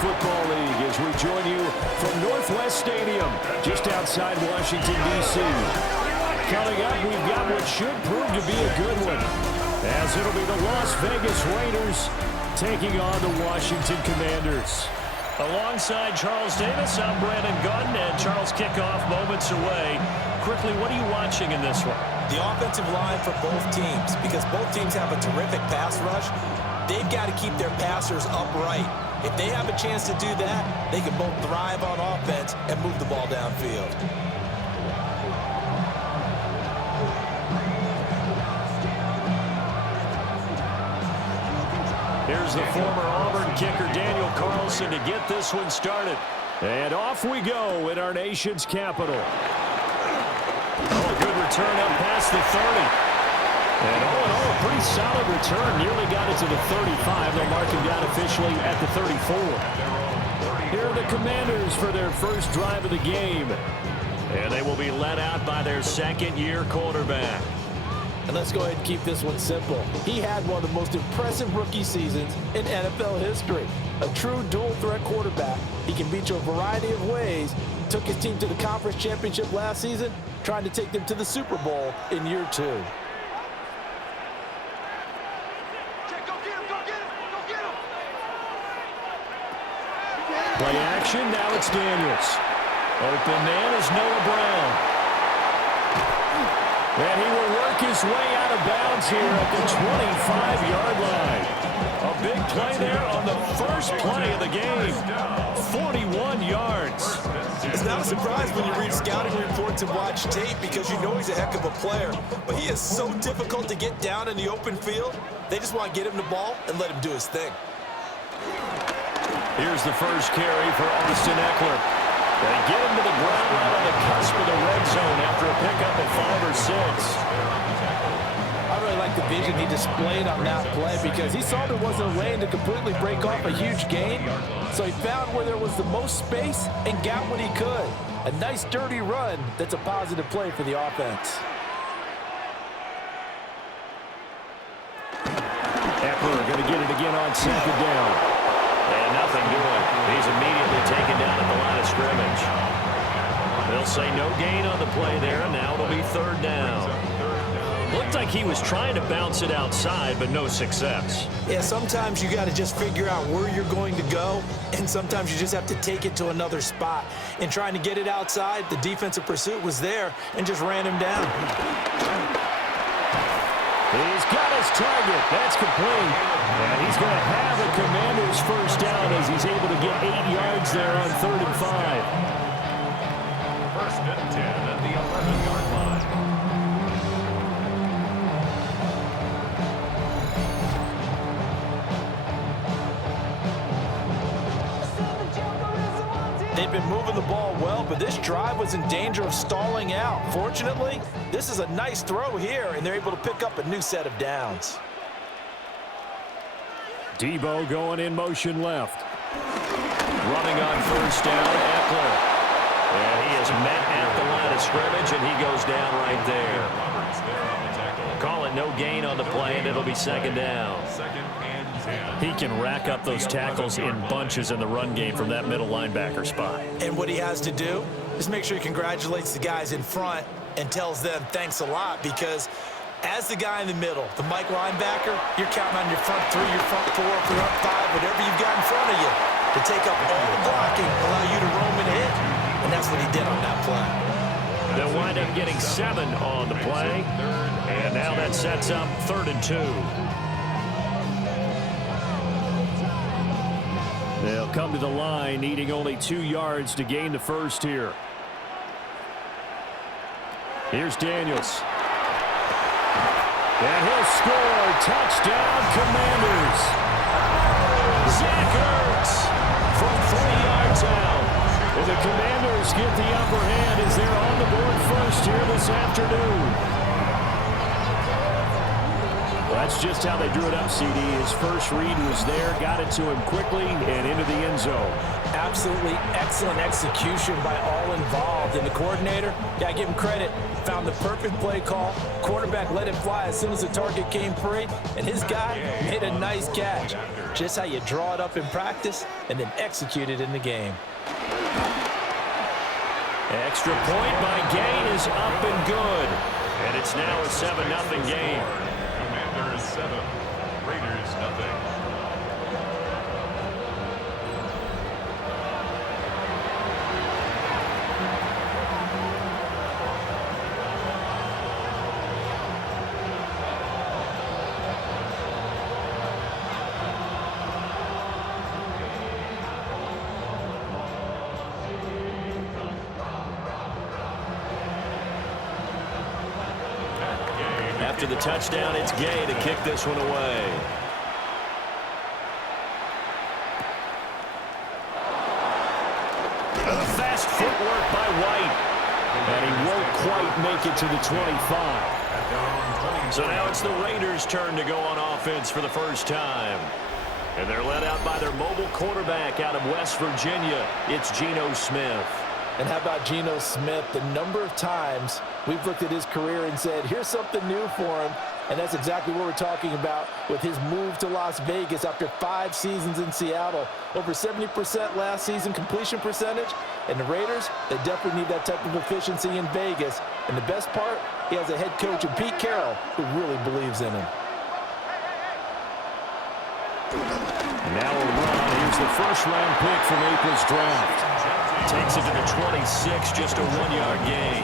Football League as we join you from Northwest Stadium, just outside Washington, D.C. Coming up, we've got what should prove to be a good one, as it'll be the Las Vegas Raiders taking on the Washington Commanders. Alongside Charles Davis, I'm Brandon Gunn, and Charles, kickoff moments away. Quickly, what are you watching in this one? The offensive line for both teams, because both teams have a terrific pass rush. They've got to keep their passers upright. If they have a chance to do that, they can both thrive on offense and move the ball downfield. Here's the former Auburn kicker, Daniel Carlson, to get this one started. And off we go in our nation's capital. Oh, good return up past the 30. And all in all, a pretty solid return. Nearly got it to the 35. They'll mark him down officially at the 34. Here are the Commanders for their first drive of the game. And they will be led out by their second-year quarterback. And let's go ahead and keep this one simple. He had one of the most impressive rookie seasons in NFL history. A true dual-threat quarterback. He can beat you a variety of ways. Took his team to the conference championship last season, trying to take them to the Super Bowl in year 2. Play action, now it's Daniels. Open man is Noah Brown. And he will work his way out of bounds here at the 25-yard line. A big play there on the first play of the game. 41 yards. It's not a surprise when you read scouting reports and watch tape, because you know he's a heck of a player. But he is so difficult to get down in the open field. They just want to get him the ball and let him do his thing. Here's the first carry for Austin Eckler. They get him to the ground right on the cusp of the red zone after a pickup of 5 or 6. I really like the vision he displayed on that play, because he saw there wasn't a lane to completely break off a huge gain. So he found where there was the most space and got what he could. A nice dirty run that's a positive play for the offense. Eckler going to get it again on second down. And nothing doing. He's immediately taken down at the line of scrimmage. They'll say no gain on the play there, and now it'll be third down. Looked like he was trying to bounce it outside, but no success. Yeah, sometimes you got to just figure out where you're going to go, and sometimes you just have to take it to another spot. In trying to get it outside, the defensive pursuit was there and just ran him down. He's got his target. That's complete. And he's going to have the Commanders first down as he's able to get 8 yards there on 3rd and 5. First and 10 at the 11-yard line. They've been moving the ball well, but this drive was in danger of stalling out. Fortunately, this is a nice throw here, and they're able to pick up a new set of downs. Debo going in motion left. Running on first down, Eckler. And he is met at the line of scrimmage, and he goes down right there. Call it no gain on the play, and it'll be second down. He can rack up those tackles in bunches in the run game from that middle linebacker spot. And what he has to do is make sure he congratulates the guys in front and tells them thanks a lot, because as the guy in the middle, the Mike linebacker, you're counting on your front 3, your front 4, front 5, whatever you've got in front of you to take up all the blocking, allow you to roam and hit. And that's what he did on that play. They'll wind up getting 7 on the play. And now that sets up 3rd and 2. They'll come to the line, needing only 2 yards to gain the first here. Here's Daniels. And he'll score. Touchdown, Commanders. Zach Ertz from 40 yards out. And the Commanders get the upper hand as they're on the board first here this afternoon. That's just how they drew it up, CD. His first read was there, got it to him quickly, and into the end zone. Absolutely excellent execution by all involved. And the coordinator, got to give him credit, found the perfect play call. Quarterback let it fly as soon as the target came free, and his guy made a nice catch. just how you draw it up in practice and then execute it in the game. Extra point by Gain is up and good. And it's now a 7-0 game. Commanders 7, Raiders 0. After the touchdown, it's Gay to kick this one away. Fast footwork by White. And he won't quite make it to the 25. So now it's the Raiders' turn to go on offense for the first time. And they're led out by their mobile quarterback out of West Virginia. It's Geno Smith. And how about Geno Smith? The number of times we've looked at his career and said, here's something new for him. And that's exactly what we're talking about with his move to Las Vegas after 5 seasons in Seattle. Over 70% last season completion percentage. And the Raiders, they definitely need that type of efficiency in Vegas. And the best part, he has a head coach in Pete Carroll who really believes in him. Now a run. Here's the first-round pick from April's draft. Takes it to the 26, just a 1-yard gain.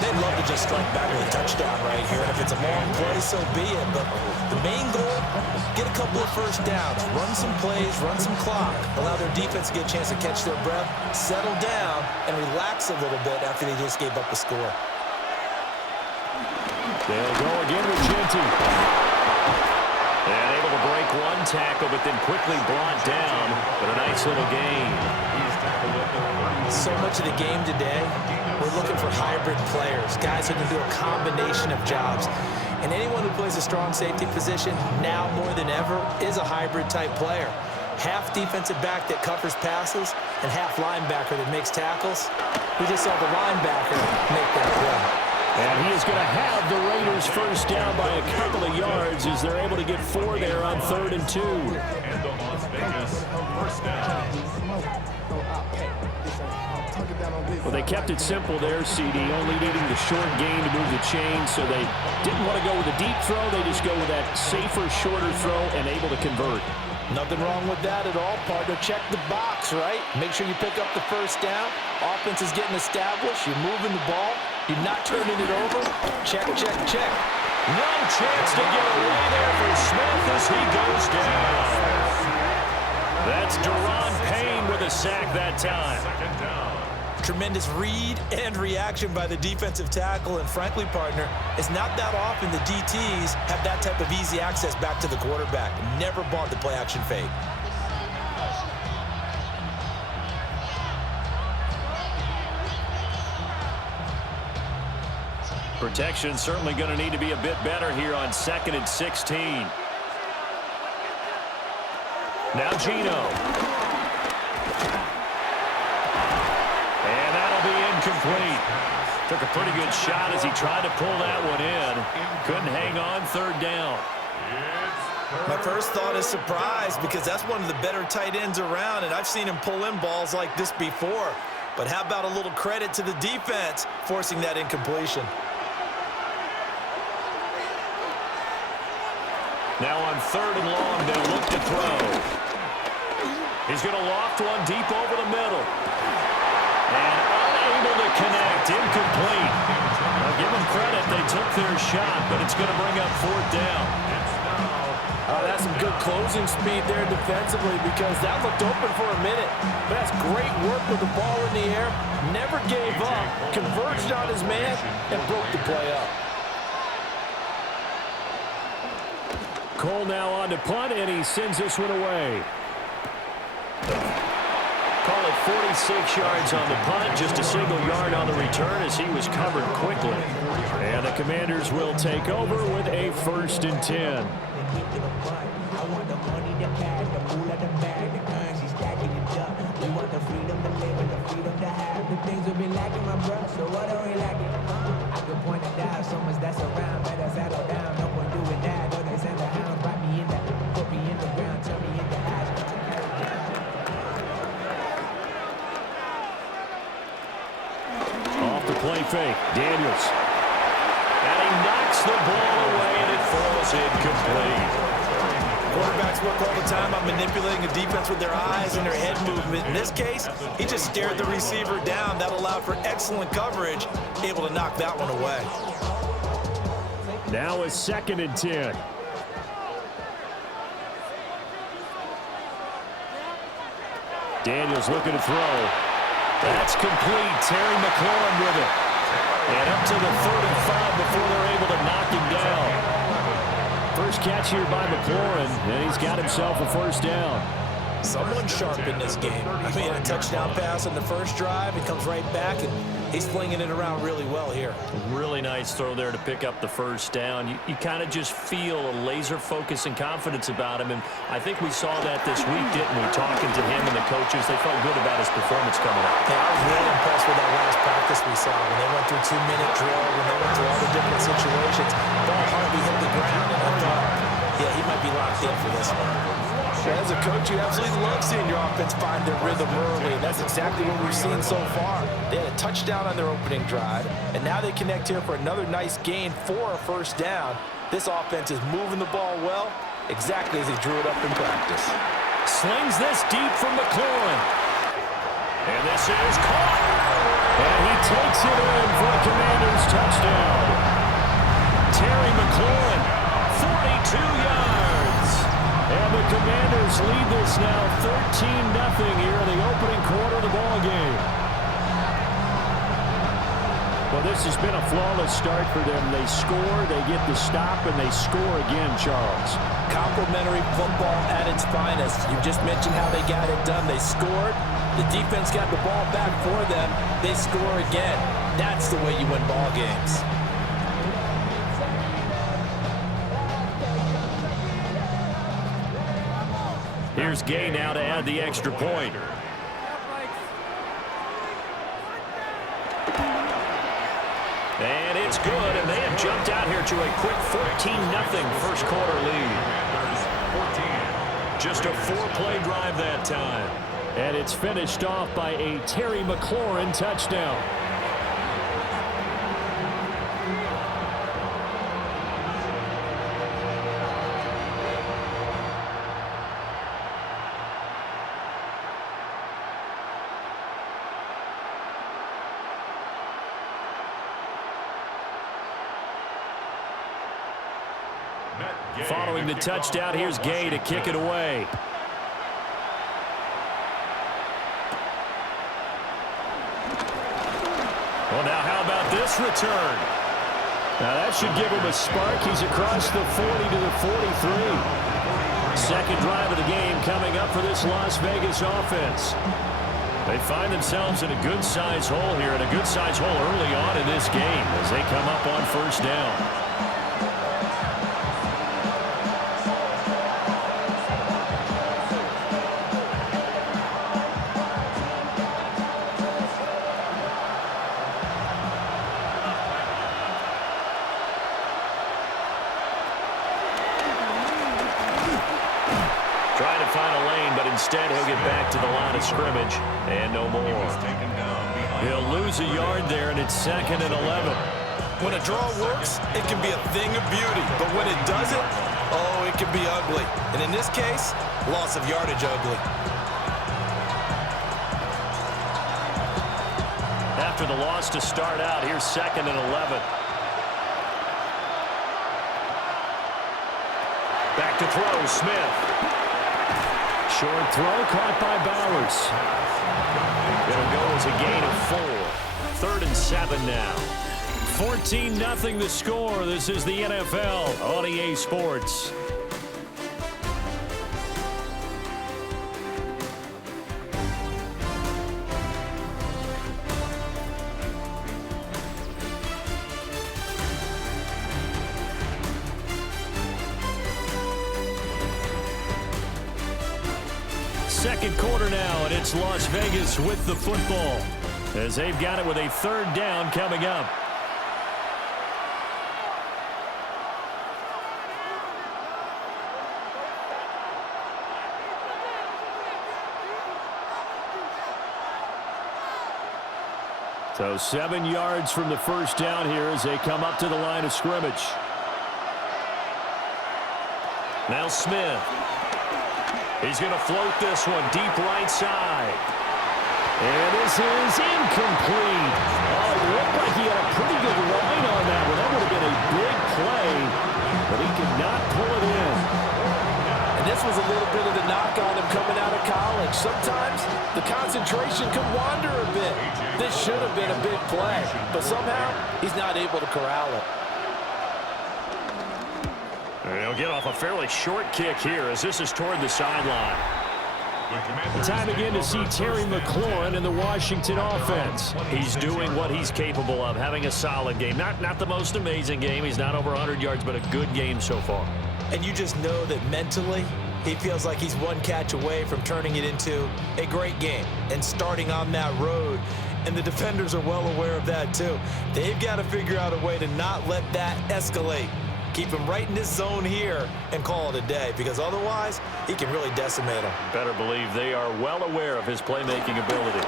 They'd love to just strike back with a touchdown right here. And if it's a long play, so be it. But the main goal, get a couple of first downs, run some plays, run some clock, allow their defense to get a chance to catch their breath, settle down, and relax a little bit after they just gave up the score. They'll go again with Genty. And able to break one tackle, but then quickly brought down. But a nice little gain. So much of the game today, we're looking for hybrid players, guys who can do a combination of jobs. And anyone who plays a strong safety position, now more than ever, is a hybrid-type player. Half defensive back that covers passes and half linebacker that makes tackles. We just saw the linebacker make that play. And he is going to have the Raiders first down by a couple of yards as they're able to get 4 there on 3rd and 2. And the Las Vegas first down. Well, they kept it simple there, CD, only needing the short gain to move the chain, so they didn't want to go with a deep throw. They just go with that safer, shorter throw and able to convert. Nothing wrong with that at all, partner. Check the box, right? Make sure you pick up the first down. Offense is getting established. You're moving the ball. You're not turning it over. Check, check, check. No chance to get away there for Smith as he goes down. That's Deron Payne with a sack that time. Second down. Tremendous read and reaction by the defensive tackle. And frankly, partner, it's not that often the DTs have that type of easy access back to the quarterback. Never bought the play-action fake. Protection certainly going to need to be a bit better here on 2nd and 16. Now Geno. And that'll be incomplete. Took a pretty good shot as he tried to pull that one in. Couldn't hang on 3rd down. My first thought is surprise because that's one of the better tight ends around, and I've seen him pull in balls like this before. But how about a little credit to the defense forcing that incompletion? Now on 3rd and long, they'll look to throw. He's going to loft one deep over the middle. And unable to connect, incomplete. I'll give them credit, they took their shot, but it's going to bring up 4th down. That's some good closing speed there defensively because that looked open for a minute. But that's great work with the ball in the air. Never gave up, converged on his man, and broke the play up. Cole now on to punt, and he sends this one away. Call it 46 yards on the punt, just a single yard on the return as he was covered quickly. And the Commanders will take over with a 1st and 10. So much that's around, better settle down. No point doing that. Or they send the hounds, bite me in the play fake. Daniels. And he knocks the ball away, and it falls incomplete. Quarterbacks work all the time on manipulating a defense with their eyes and their head movement. In this case, he just stared the receiver down. That allowed for excellent coverage, able to knock that one away. Now a 2nd and 10. Daniels looking to throw. That's complete. Terry McLaurin with it. And up to the 35 before they're able to knock him down. First catch here by McLaurin, and he's got himself a first down. Someone sharp in this game. I mean, a touchdown pass on the first drive. He comes right back, and he's flinging it around really well here. Really nice throw there to pick up the first down. You kind of just feel a laser focus and confidence about him, and I think we saw that this week, didn't we? Talking to him and the coaches, they felt good about his performance coming up. Yeah, I was really impressed with that last practice we saw. When they went through 2-minute drill, when they went through all the different situations, ball hardly hit the ground, and I thought, yeah, he might be locked in for this one. As a coach, you absolutely love seeing your offense find their rhythm early, and that's exactly what we've seen so far. They had a touchdown on their opening drive, and now they connect here for another nice gain for a first down. This offense is moving the ball well, exactly as he drew it up in practice. Slings this deep from McLaurin. And this is caught. And he takes it in for a Commanders touchdown. Terry McLaurin, 42 yards. And the Commanders lead this now 13-0 here in the opening quarter of the ball game. Well, this has been a flawless start for them. They score, they get the stop, and they score again, Charles. Complimentary football at its finest. You just mentioned how they got it done. They scored. The defense got the ball back for them. They score again. That's the way you win ball games. Here's Gay now to add the extra point. And it's good, and they have jumped out here to a quick 14-0 first quarter lead. 14. Just a 4-play drive that time. And it's finished off by a Terry McLaurin touchdown. Following the touchdown, here's Gay to kick it away. Well, now how about this return? Now that should give him a spark. He's across the 40 to the 43. Second drive of the game coming up for this Las Vegas offense. They find themselves in a good-sized hole here, and a good-sized hole early on in this game as they come up on first down. Instead, he'll get back to the line of scrimmage, and no more. He'll lose a yard there, and it's 2nd and 11. When a draw works, it can be a thing of beauty. But when it doesn't, oh, it can be ugly. And in this case, loss of yardage ugly. After the loss to start out, here's 2nd and 11. Back to throw, Smith. Short throw caught by Bowers. It'll go as a gain of 4. 3rd and 7 now. 14-0 the score. This is the NFL on EA Sports. Second quarter now, and it's Las Vegas with the football as they've got it with a 3rd down coming up. So 7 yards from the first down here as they come up to the line of scrimmage. Now Smith. He's going to float this one deep right side. And this is incomplete. Oh, it looked like he had a pretty good line on that one. That would have been a big play, but he could not pull it in. And this was a little bit of the knock on him coming out of college. Sometimes the concentration can wander a bit. This should have been a big play, but somehow he's not able to corral it. And he'll get off a fairly short kick here as this is toward the sideline. Time again to see Terry McLaurin in the Washington offense. He's doing what he's capable of, having a solid game. Not the most amazing game. He's not over 100 yards, but a good game so far. And you just know that mentally he feels like he's one catch away from turning it into a great game and starting on that road. And the defenders are well aware of that too. They've got to figure out a way to not let that escalate. Keep him right in this zone here and call it a day, because otherwise he can really decimate him. Better believe they are well aware of his playmaking ability.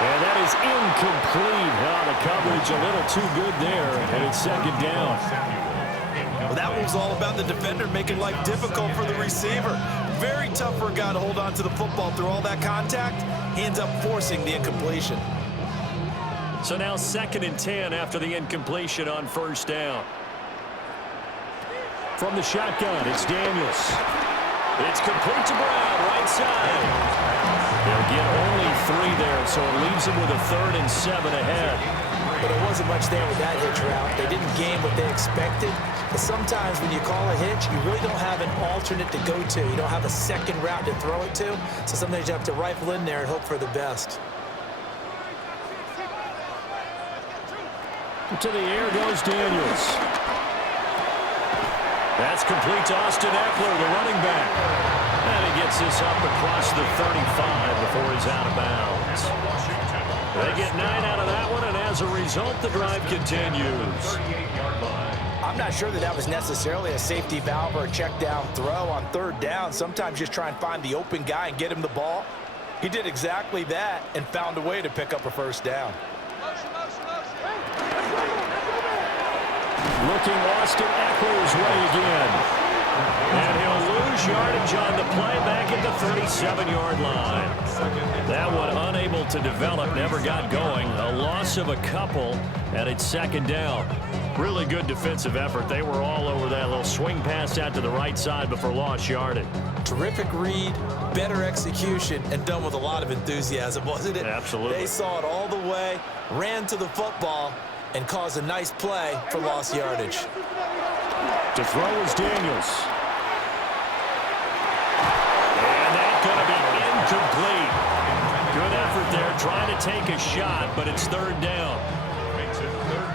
And that is incomplete. The coverage a little too good there, and it's second down. Well, that was all about the defender making life difficult for the receiver. Very tough for a guy to hold on to the football through all that contact. He ends up forcing the incompletion. So now 2nd and 10 after the incompletion on first down. From the shotgun, it's Daniels. It's complete to Brown, right side. They'll get only 3 there, so it leaves them with a 3rd and 7 ahead. But there wasn't much there with that hitch route. They didn't gain what they expected. But sometimes when you call a hitch, you really don't have an alternate to go to. You don't have a second route to throw it to. So sometimes you have to rifle in there and hope for the best. To the air goes Daniels. That's complete to Austin Eckler, the running back. And he gets this up across the 35 before he's out of bounds. They get 9 out of that one, and as a result, the drive continues. I'm not sure that was necessarily a safety valve or a check down throw on 3rd down. Sometimes just try and find the open guy and get him the ball. He did exactly that and found a way to pick up a 1st down. Looking Austin Eckler's way again. And he'll lose yardage on the play back at the 37-yard line. That one unable to develop, never got going. A loss of a couple, and it's 2nd down. Really good defensive effort. They were all over that little swing pass out to the right side before lost yardage. Terrific read, better execution, and done with a lot of enthusiasm, wasn't it? Absolutely. They saw it all the way, ran to the football, and caused a nice play for lost yardage. To throw is Daniels. And that's going to be incomplete. Good effort there, trying to take a shot, but it's 3rd down.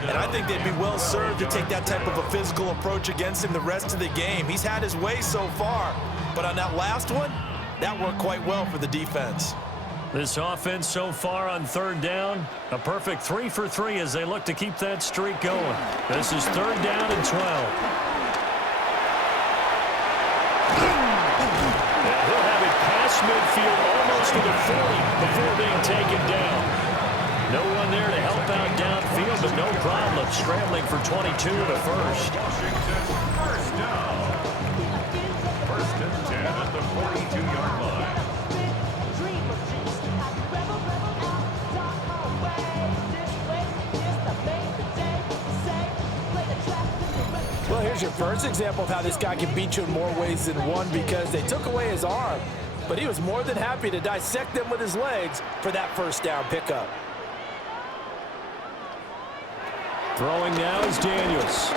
And I think they'd be well served to take that type of a physical approach against him the rest of the game. He's had his way so far, but on that last one, that worked quite well for the defense. This offense so far on 3rd down, a perfect 3 for 3 as they look to keep that streak going. This is 3rd down and 12. And he'll have it past midfield almost to the 40 before being taken down. No one there to help out downfield, but no problem scrambling for 22 to first. First down. 1st and 10 at the 42-yard line. Well, here's your first example of how this guy can beat you in more ways than one, because they took away his arm, but he was more than happy to dissect them with his legs for that 1st down pickup. Throwing now is Daniels.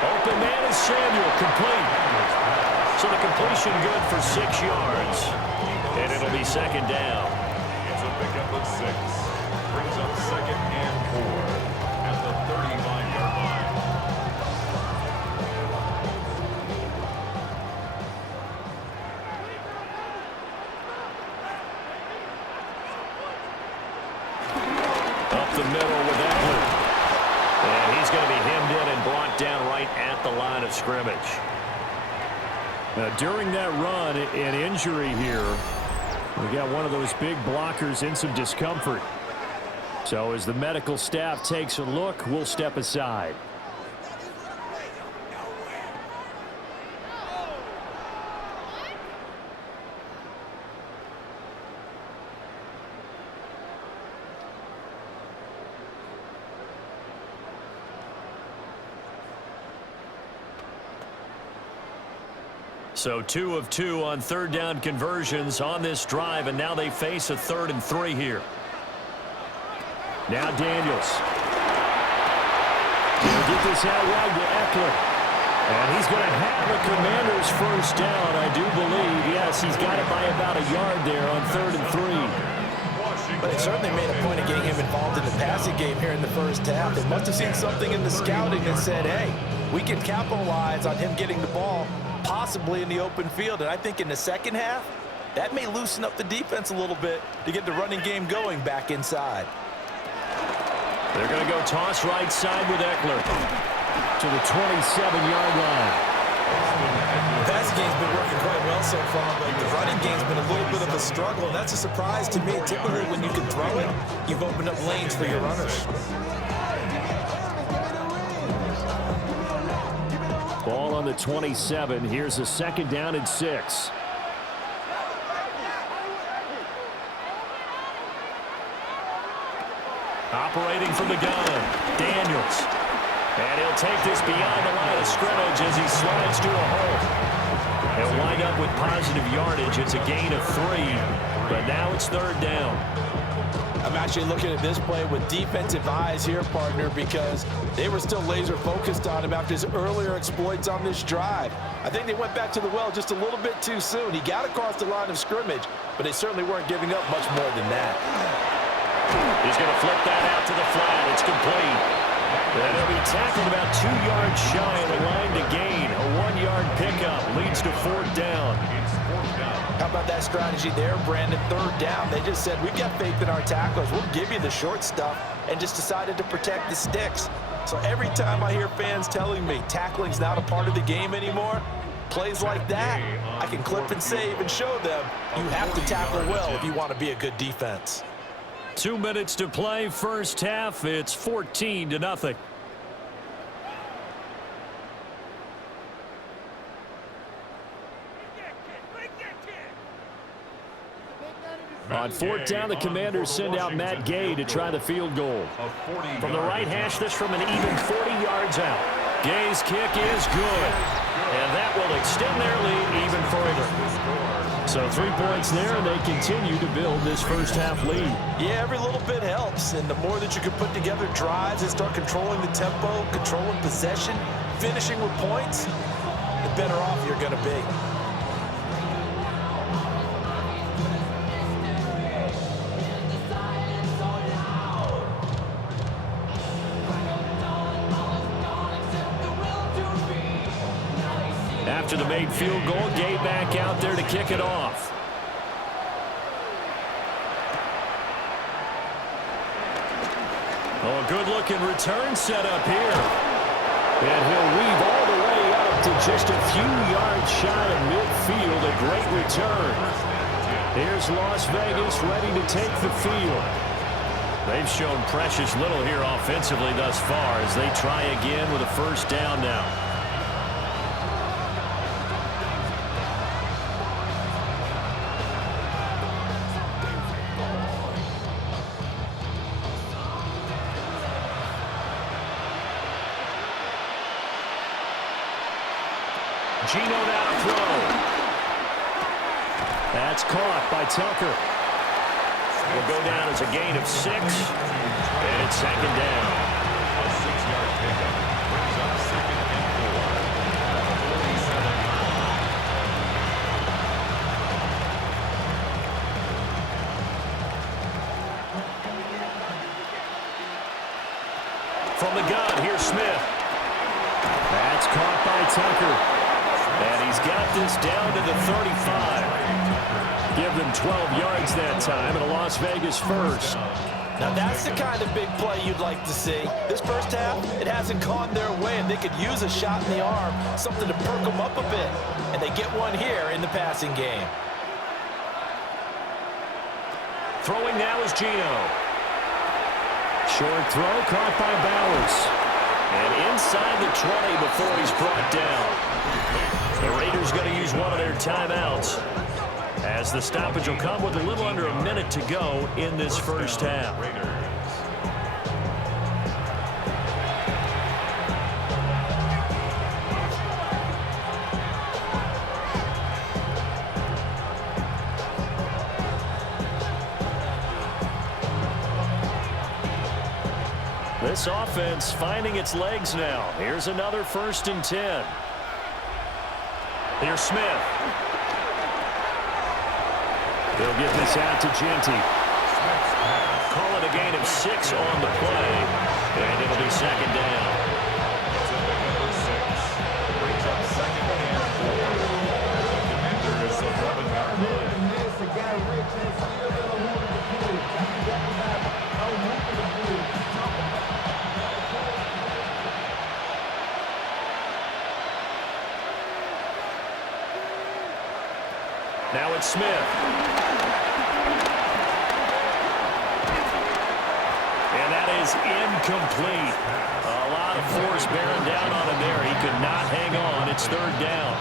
Open man is Samuel, complete. So the completion good for 6 yards. And it'll be 2nd down. It's a pickup of 6. Brings up 2nd and 4 at the 35-yard line. Up the middle with Eckler. And he's going to be hemmed in and brought down right at the line of scrimmage. During that run, an injury here We got one of those big blockers in some discomfort. So as the medical staff takes a look, we'll step aside. So 2 of 2 on third down conversions on this drive, and now they face a 3rd and 3 here. Now Daniels. He'll get this out wide to Eckler. And he's going to have the Commanders first down, I do believe. Yes, he's got it by about a yard there on 3rd and 3. But they certainly made a point of getting him involved in the passing game here in the first half. They must have seen something in the scouting that said, hey, we can capitalize on him getting the ball possibly in the open field. And I think in the second half, that may loosen up the defense a little bit to get the running game going back inside. They're going to go toss right side with Eckler to the 27-yard line. The passing game's been working quite well so far, but the running game's been a little bit of a struggle, and that's a surprise to me. Typically, when you can throw it, you've opened up lanes for your runners. Ball on the 27. Here's a 2nd down and 6. Operating from the gun, Daniels. And he'll take this beyond the line of scrimmage as he slides to a hole. He'll wind up with positive yardage. It's a gain of 3, but now it's 3rd down. I'm actually looking at this play with defensive eyes here, partner, because they were still laser focused on him after his earlier exploits on this drive. I think they went back to the well just a little bit too soon. He got across the line of scrimmage, but they certainly weren't giving up much more than that. He's going to flip that out to the flat. It's complete. And he'll be tackled about 2 yards shy of the line to gain. A 1-yard pickup leads to 4th down. How about that strategy there, Brandon? 3rd down. They just said, we've got faith in our tacklers. We'll give you the short stuff, and just decided to protect the sticks. So every time I hear fans telling me tackling's not a part of the game anymore, plays like that, I can clip and save and show them you have to tackle well if you want to be a good defense. 2 minutes to play, first half. It's 14-0. On 4th down, the Commanders send out Matt Gay to try the field goal. From the right hash, this from an even 40 yards out. Gay's kick is good, and that will extend their lead even further. So 3 points there, and they continue to build this first half lead. Yeah, every little bit helps, and the more that you can put together drives and start controlling the tempo, controlling possession, finishing with points, the better off you're going to be. After the made field goal, Gay back out there to kick it off. Oh, good-looking return set up here. And he'll weave all the way up to just a few yards shy of midfield. A great return. Here's Las Vegas ready to take the field. They've shown precious little here offensively thus far as they try again with a first down now. Gino now to throw. That's caught by Tucker. Will go down as a gain of 6. And it's 2nd down. A 6-yard pickup brings up 2nd and 4 at the 47-yard line. From the gun, here's Smith. That's caught by Tucker. And he's got this down to the 35. Give them 12 yards that time, and a Las Vegas first. Now that's the kind of big play you'd like to see. This first half, it hasn't gone their way, and they could use a shot in the arm, something to perk them up a bit. And they get one here in the passing game. Throwing now is Geno. Short throw caught by Bowers. And inside the 20 before he's brought down. The Raiders going to use one of their timeouts, as the stoppage will come with a little under a minute to go in this first half. This offense finding its legs now. Here's another 1st and 10. Here's Smith. They'll get this out to Genty. Call it a gain of 6 on the play, and it'll be 2nd down. Number 6 brings up 2nd and 4. The defender is the 11-yard line. Now it's Smith. And that is incomplete. A lot of force bearing down on him there. He could not hang on. It's 3rd down.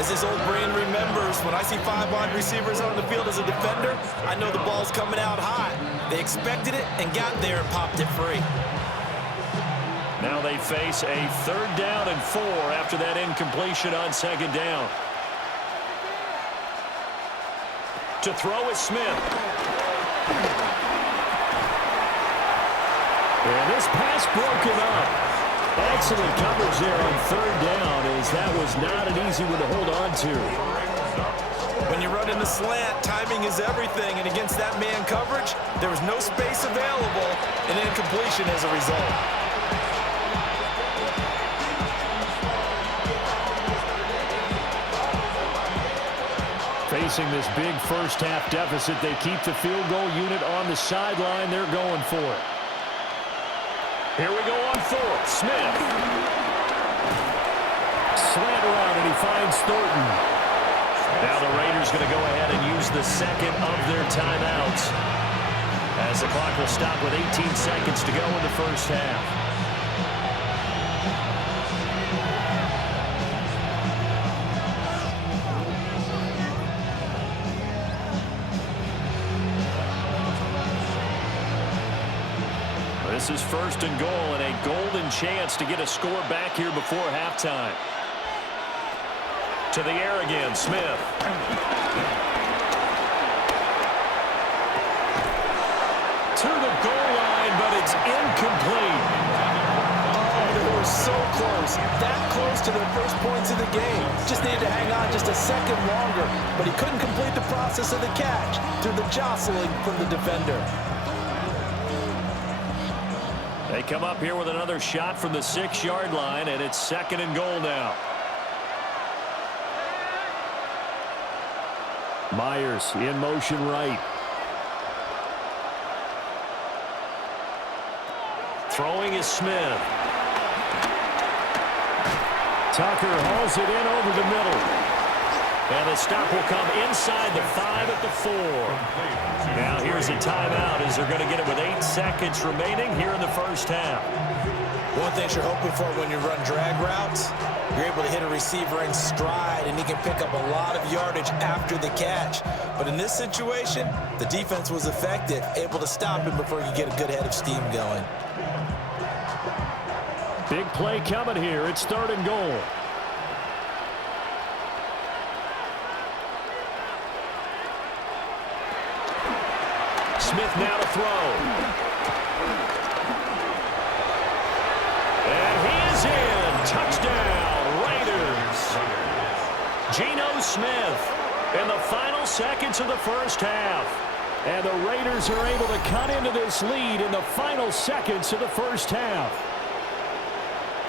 As his old brain remembers, when I see 5 wide receivers on the field as a defender, I know the ball's coming out hot. They expected it and got there and popped it free. Now they face a 3rd down and 4 after that incompletion on 2nd down. To throw is Smith. And this pass broken up. Excellent coverage there on 3rd down, as that was not an easy one to hold on to. When you run in the slant, timing is everything, and against that man coverage, there was no space available, and incompletion as a result. Facing this big first-half deficit, they keep the field goal unit on the sideline. They're going for it. Here we go on 4th. Smith. Slant around, and he finds Thornton. Now the Raiders going to go ahead and use the 2nd of their timeouts, as the clock will stop with 18 seconds to go in the first half. This is 1st and goal, and a golden chance to get a score back here before halftime. To the air again, Smith. To the goal line, but it's incomplete. Oh, they were so close. That close to their first points of the game. Just needed to hang on just a second longer, but he couldn't complete the process of the catch through the jostling from the defender. They come up here with another shot from the 6-yard line, and it's 2nd and goal now. Myers in motion right. Throwing is Smith. Tucker hauls it in over the middle. And the stop will come inside the 5 at the 4. Now here's a timeout as they're going to get it with 8 seconds remaining here in the first half. One thing you're hoping for when you run drag routes, you're able to hit a receiver in stride, and he can pick up a lot of yardage after the catch. But in this situation, the defense was effective, able to stop him before you get a good head of steam going. Big play coming here. It's 3rd and goal. Smith now to throw. And he is in. Touchdown, Raiders. Geno Smith in the final seconds of the first half. And the Raiders are able to cut into this lead in the final seconds of the first half.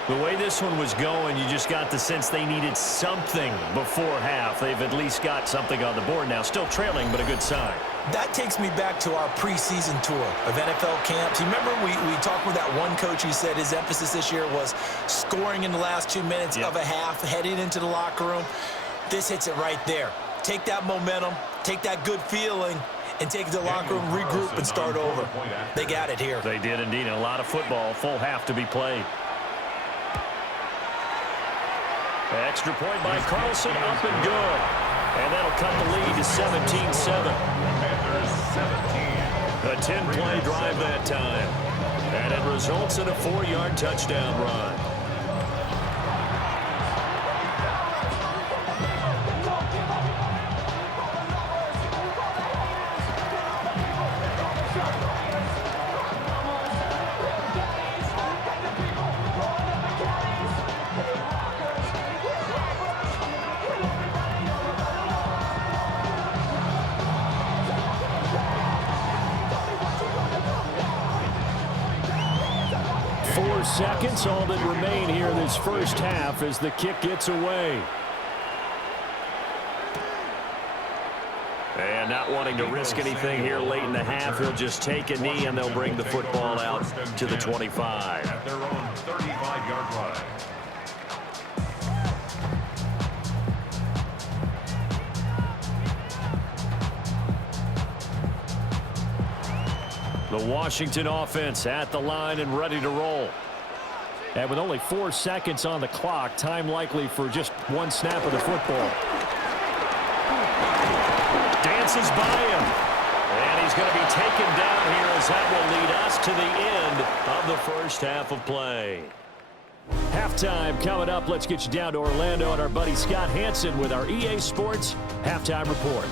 The way this one was going, you just got the sense they needed something before half. They've at least got something on the board now. Still trailing, but a good sign. That takes me back to our preseason tour of NFL camps. You remember we talked with that one coach who said his emphasis this year was scoring in the last 2 minutes of a half, heading into the locker room. This hits it right there. Take that momentum, take that good feeling, and take it to the locker room, regroup, and start over. They got it here. They did indeed. A lot of football, full half to be played. Extra point by Carlson, up and good. And that'll cut the lead to 17-7. A 10-play drive that time. And it results in a 4-yard touchdown run. Seconds, all that remain here this first half as the kick gets away. And not wanting to risk anything here late in the half, he'll just take a knee and they'll bring the football out to the 25. At their own 35-yard line. The Washington offense at the line and ready to roll. And with only 4 seconds on the clock, time likely for just one snap of the football. Dances by him. And he's going to be taken down here as that will lead us to the end of the first half of play. Halftime coming up. Let's get you down to Orlando and our buddy Scott Hansen with our EA Sports Halftime Report.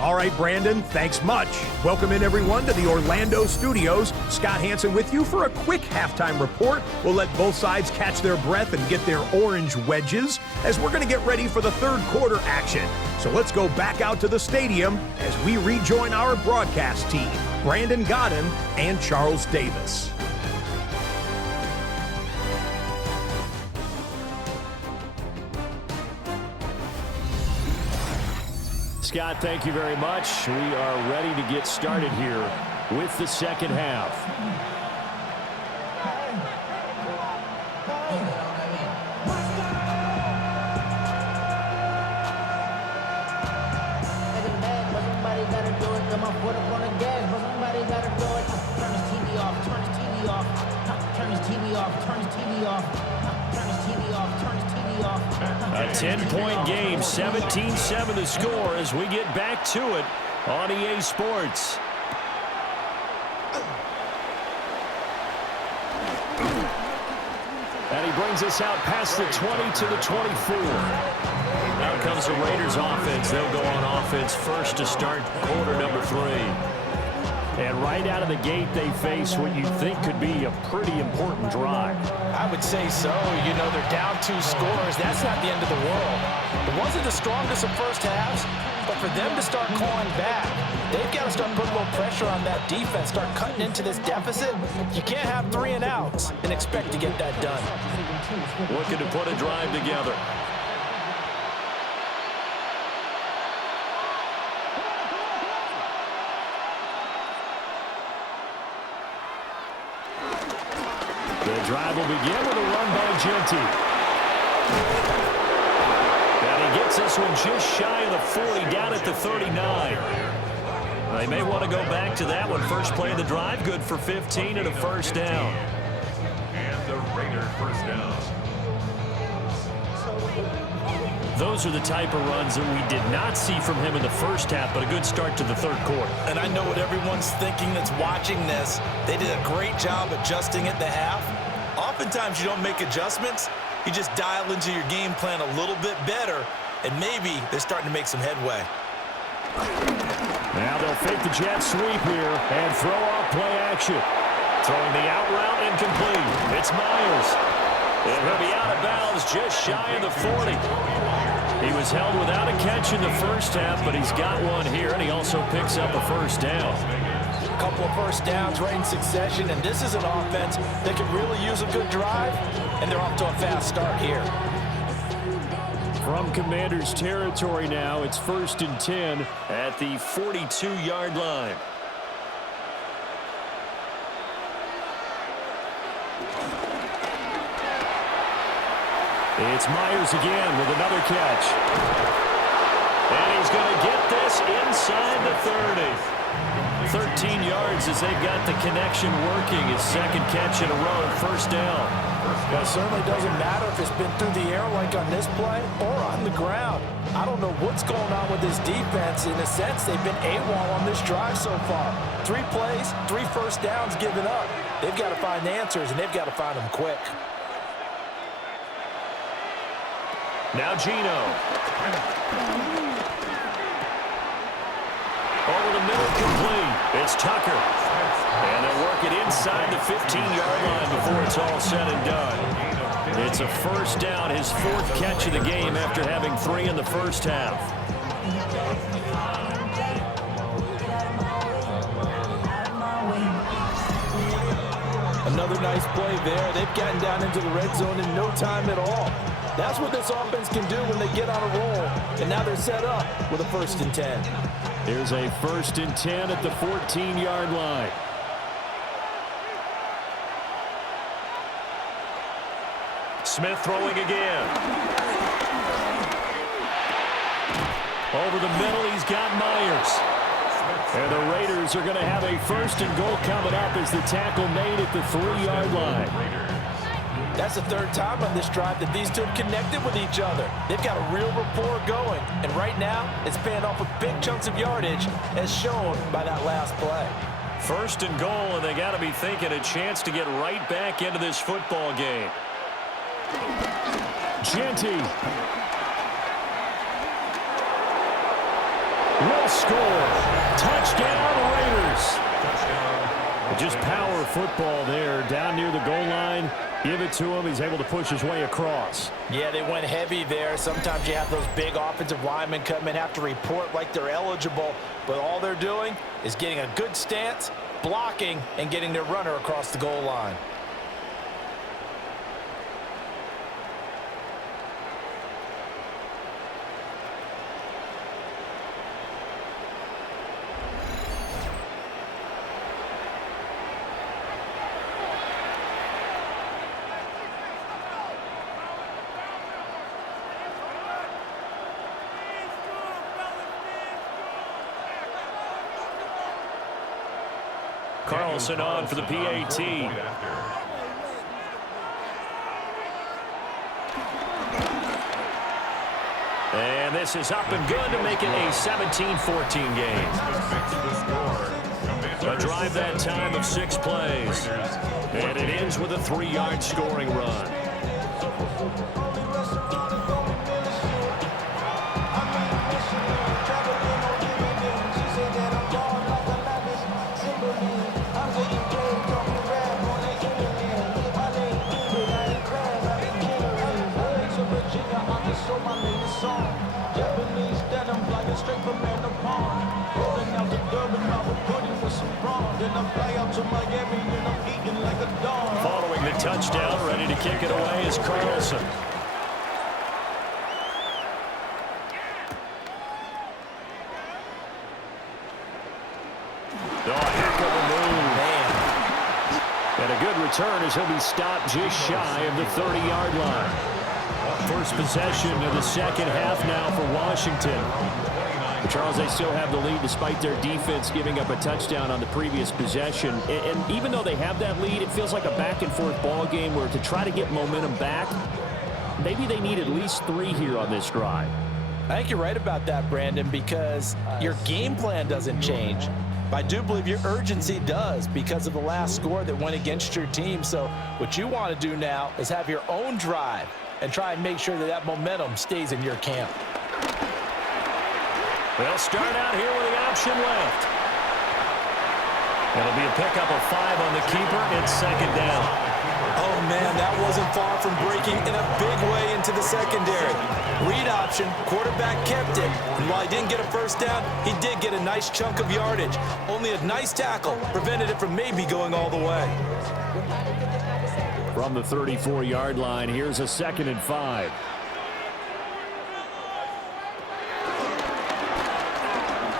All right, Brandon, thanks much. Welcome in, everyone, to the Orlando studios. Scott Hansen with you for a quick halftime report. We'll let both sides catch their breath and get their orange wedges as we're going to get ready for the third quarter action. So let's go back out to the stadium as we rejoin our broadcast team, Brandon Godden and Charles Davis. Scott, thank you very much. We are ready to get started here with the second half. A 10-point game, 17-7 the score as we get back to it on EA Sports. And he brings us out past the 20 to the 24. Now comes the Raiders offense. They'll go on offense first to start quarter number 3. And right out of the gate, they face what you think could be a pretty important drive. I would say so. You know, they're down 2 scores. That's not the end of the world. It wasn't the strongest of first halves, but for them to start clawing back, they've got to start putting a little pressure on that defense, start cutting into this deficit. You can't have 3 and outs and expect to get that done. Looking to put a drive together. The drive will begin with a run by Genty. And he gets this one just shy of the 40, down at the 39. They may want to go back to that one. First play of the drive, good for 15 and a first down. And the Raiders first down. Those are the type of runs that we did not see from him in the first half, but a good start to the third quarter. And I know what everyone's thinking that's watching this. They did a great job adjusting at the half. Oftentimes you don't make adjustments. You just dial into your game plan a little bit better, and maybe they're starting to make some headway. Now they'll fake the jet sweep here and throw off play action. Throwing the out route incomplete. It's Myers. And he'll be out of bounds just shy of the 40. He was held without a catch in the first half, but he's got one here, and he also picks up a first down. A couple of first downs right in succession, and this is an offense that could really use a good drive, and they're off to a fast start here. From Commander's territory now, it's 1st and 10 at the 42-yard line. It's Myers again with another catch. And he's going to get this inside the 30. 13 yards as they've got the connection working. His second catch in a row, first down. Well, it certainly doesn't matter if it's been through the air like on this play or on the ground. I don't know what's going on with this defense. In a sense, they've been AWOL on this drive so far. 3 plays, 3 first downs given up. They've got to find answers, and they've got to find them quick. Now Gino. Over the middle, complete. It's Tucker. And they'll work it inside the 15-yard line before it's all said and done. It's a first down, his 4th catch of the game after having 3 in the first half. Another nice play there. They've gotten down into the red zone in no time at all. That's what this offense can do when they get on a roll. And now they're set up with a 1st and 10. Here's a 1st and 10 at the 14-yard line. Smith throwing again. Over the middle, he's got Myers. And the Raiders are going to have a 1st and goal coming up as the tackle made at the 3-yard line. That's the 3rd time on this drive that these two have connected with each other. They've got a real rapport going. And right now, it's paying off with big chunks of yardage, as shown by that last play. 1st and goal, and they got to be thinking a chance to get right back into this football game. Genty will score. Touchdown, Raiders. Just power football there, down near the goal line. Give it to him. He's able to push his way across. Yeah, they went heavy there. Sometimes you have those big offensive linemen come in, have to report like they're eligible, but all they're doing is getting a good stance, blocking, and getting their runner across the goal line. Carlson on for the PAT. And this is up and good to make it a 17-14 game. A drive that time of 6 plays. And it ends with a 3-yard scoring run. Following the touchdown, ready to kick it away is Carlson. Oh, heck of a move. Man. And a good return as he'll be stopped just shy of the 30-yard line. First possession of the second half now for Washington. Charles, they still have the lead despite their defense giving up a touchdown on the previous possession. And even though they have that lead, it feels like a back-and-forth ball game where to try to get momentum back, maybe they need at least 3 here on this drive. I think you're right about that, Brandon, because your game plan doesn't change. But I do believe your urgency does because of the last score that went against your team. So what you want to do now is have your own drive and try and make sure that that momentum stays in your camp. They'll start out here with the option left. It'll be a pickup of 5 on the keeper. It's second down. Oh, man, that wasn't far from breaking in a big way into the secondary. Read option, quarterback kept it. And while he didn't get a first down, he did get a nice chunk of yardage. Only a nice tackle prevented it from maybe going all the way. From the 34-yard line, here's a 2nd and 5.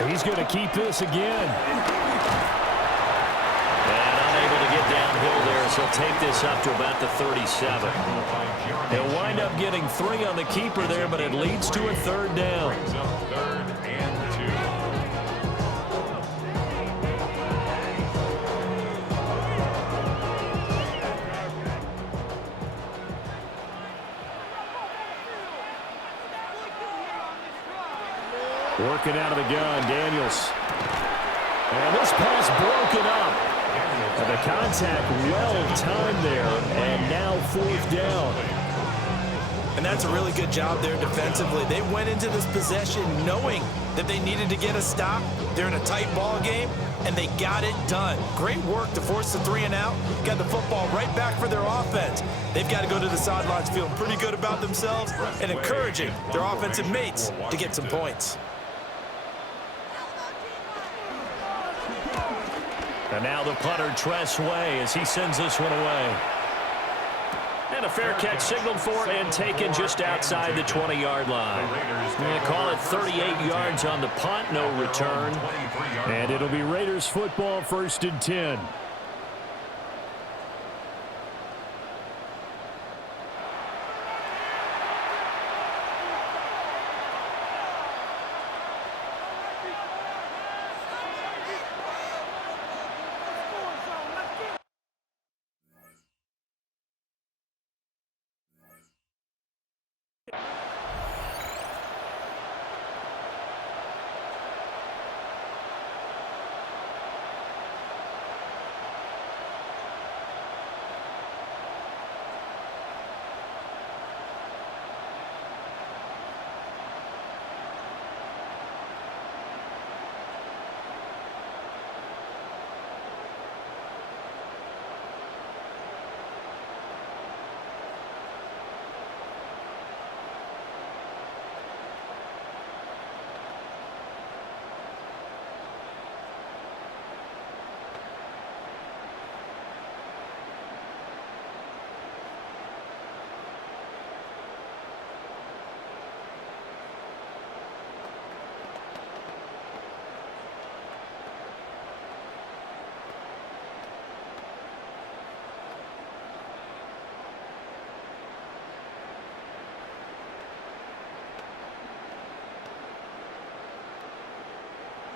He's going to keep this again. And unable to get downhill there, so he'll take this up to about the 37. He'll wind up getting 3 on the keeper there, but it leads to a 3rd down. Working out of the gun, Daniels. And this pass broken up. And the contact well timed there. And now 4th down. And that's a really good job there defensively. They went into this possession knowing that they needed to get a stop. They're in a tight ball game, and they got it done. Great work to force the 3 and out. Got the football right back for their offense. They've got to go to the sidelines feeling pretty good about themselves and encouraging their offensive mates to get some points. And now the punter, Tress Way, as he sends this one away. And a fair catch signaled for and taken just outside the 20-yard line. They call it 38 yards on the punt, no return. And it'll be Raiders football, 1st and 10.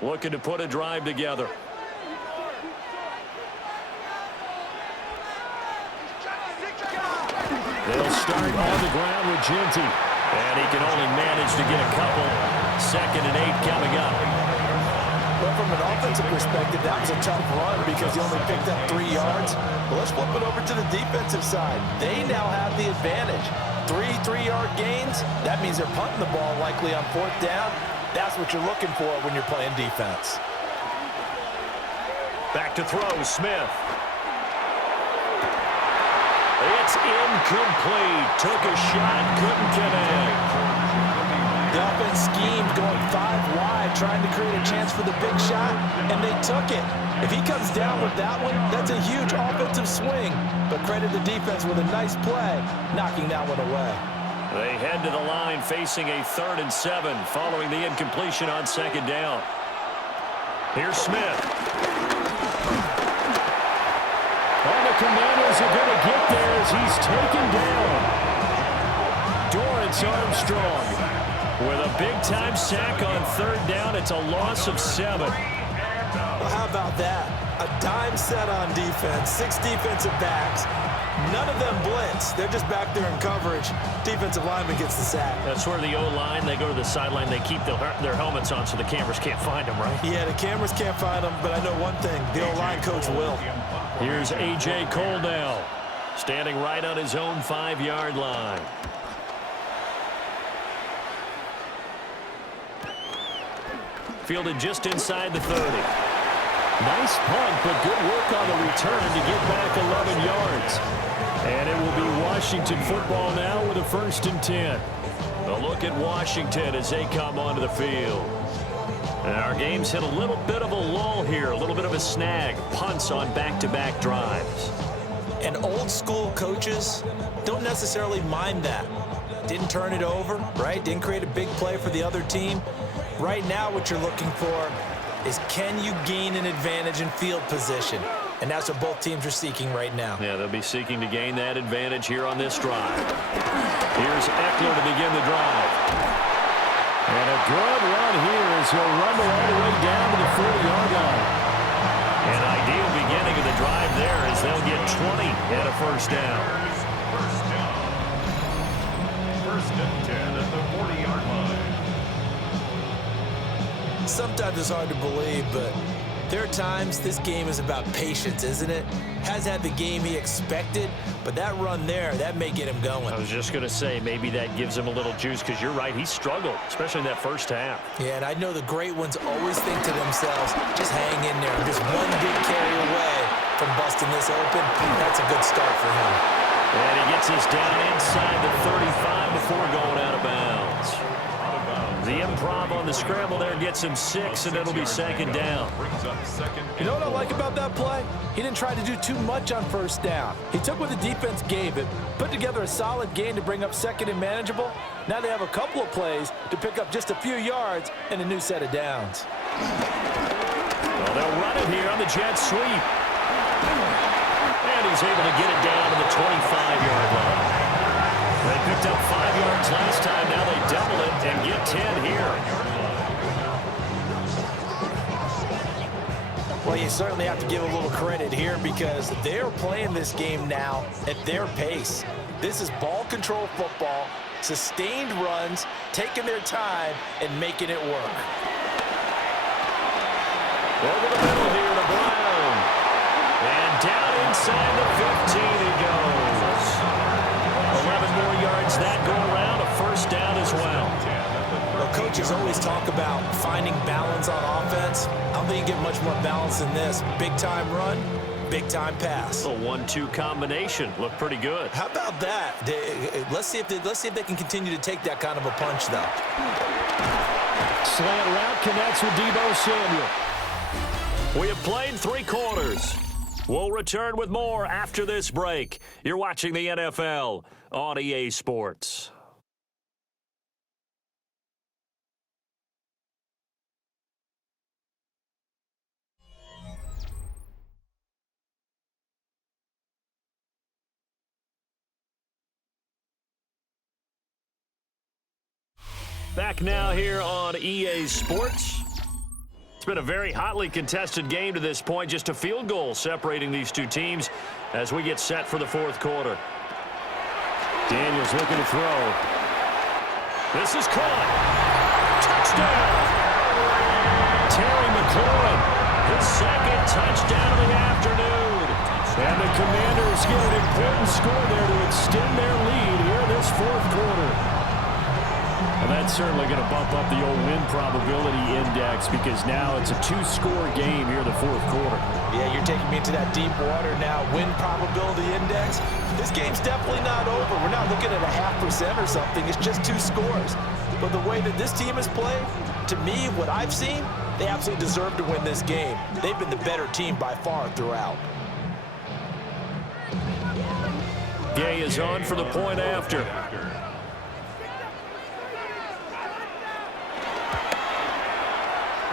Looking to put a drive together. They'll start on the ground with Genty. And he can only manage to get a couple. 2nd and 8 coming up. Well, from an offensive perspective, that was a tough run because he only picked up 3 yards. Well, let's flip it over to the defensive side. They now have the advantage. 3 3-yard gains. That means they're punting the ball likely on 4th down. That's what you're looking for when you're playing defense. Back to throw, Smith. It's incomplete. Took a shot, couldn't connect. The offense schemed going 5 wide, trying to create a chance for the big shot, and they took it. If he comes down with that one, that's a huge offensive swing. But credit the defense with a nice play, knocking that one away. They head to the line facing a 3rd and 7 following the incompletion on 2nd down. Here's Smith. And the Commanders are going to get there as he's taken down. Dorrance Armstrong with a big-time sack on 3rd down. It's a loss of 7. Well, how about that? A dime set on defense, 6 defensive backs. None of them blitz. They're just back there in coverage. Defensive lineman gets the sack. That's where the O-line, they go to the sideline, they keep their helmets on so the cameras can't find them, right? Yeah, the cameras can't find them, but I know one thing. The O-line coach will. Here's A.J. Cole now, standing right on his own 5-yard line. Fielded just inside the 30. Nice punt, but good work on the return to get back 11 yards. And it will be Washington football now with a 1st and 10. A look at Washington as they come onto the field. And our game's hit a little bit of a lull here, a little bit of a snag. Punts on back-to-back drives. And old-school coaches don't necessarily mind that. Didn't turn it over, right? Didn't create a big play for the other team. Right now what you're looking for is can you gain an advantage in field position? And that's what both teams are seeking right now. Yeah, they'll be seeking to gain that advantage here on this drive. Here's Eckler to begin the drive. And a good run here as he'll rumble all the way down to the 40-yard line. An ideal beginning of the drive there as they'll get 20 and a 1st down. First down. 1st and 10 at the 40-yard line. Sometimes it's hard to believe, but there are times this game is about patience, isn't it? Has had the game he expected, but that run there, that may get him going. I was just going to say, maybe that gives him a little juice, because you're right, he struggled, especially in that first half. Yeah, and I know the great ones always think to themselves, just hang in there. Just one big carry away from busting this open. That's a good start for him. And he gets us down inside the 35 before going out of bounds. The improv on the scramble there gets him 6, and it'll be second down. You know what I like about that play? He didn't try to do too much on first down. He took what the defense gave it, put together a solid gain to bring up second and manageable. Now they have a couple of plays to pick up just a few yards and a new set of downs. Well, they'll run it here on the jet sweep. And he's able to get it down to the 25-yard line. They picked up 5 yards last time. Now they double it and get 10 here. Well, you certainly have to give a little credit here because they're playing this game now at their pace. This is ball control football, sustained runs, taking their time and making it work. Over the middle here to Brown. And down inside the 15 he goes. 11 more yards that go around, a first down as well. Well, coaches always talk about finding balance on offense. I don't think you get much more balance than this. Big-time run, big-time pass. A 1-2 combination. Looked pretty good. How about that? Let's see if they can continue to take that kind of a punch, though. Slant route connects with Deebo Samuel. We have played 3 quarters. We'll return with more after this break. You're watching the NFL on EA Sports. Back now here on EA Sports. It's been a very hotly contested game to this point. Just a field goal separating these two teams as we get set for the fourth quarter. Daniels looking to throw. This is caught. Touchdown. Terry McLaurin, his second touchdown of the afternoon. And the Commanders get an important score there to extend their lead here this fourth quarter. Well, that's certainly going to bump up the old win probability index because now it's a 2-score game here in the fourth quarter. Yeah, you're taking me into that deep water now. Win probability index. This game's definitely not over. We're not looking at a 0.5% or something. It's just 2 scores. But the way that this team has played, to me, what I've seen, they absolutely deserve to win this game. They've been the better team by far throughout. Gay is on for the point after.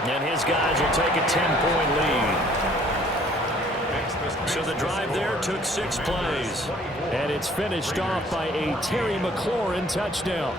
And his guys will take a 10-point lead. So the drive there took 6 plays. And it's finished off by a Terry McLaurin touchdown.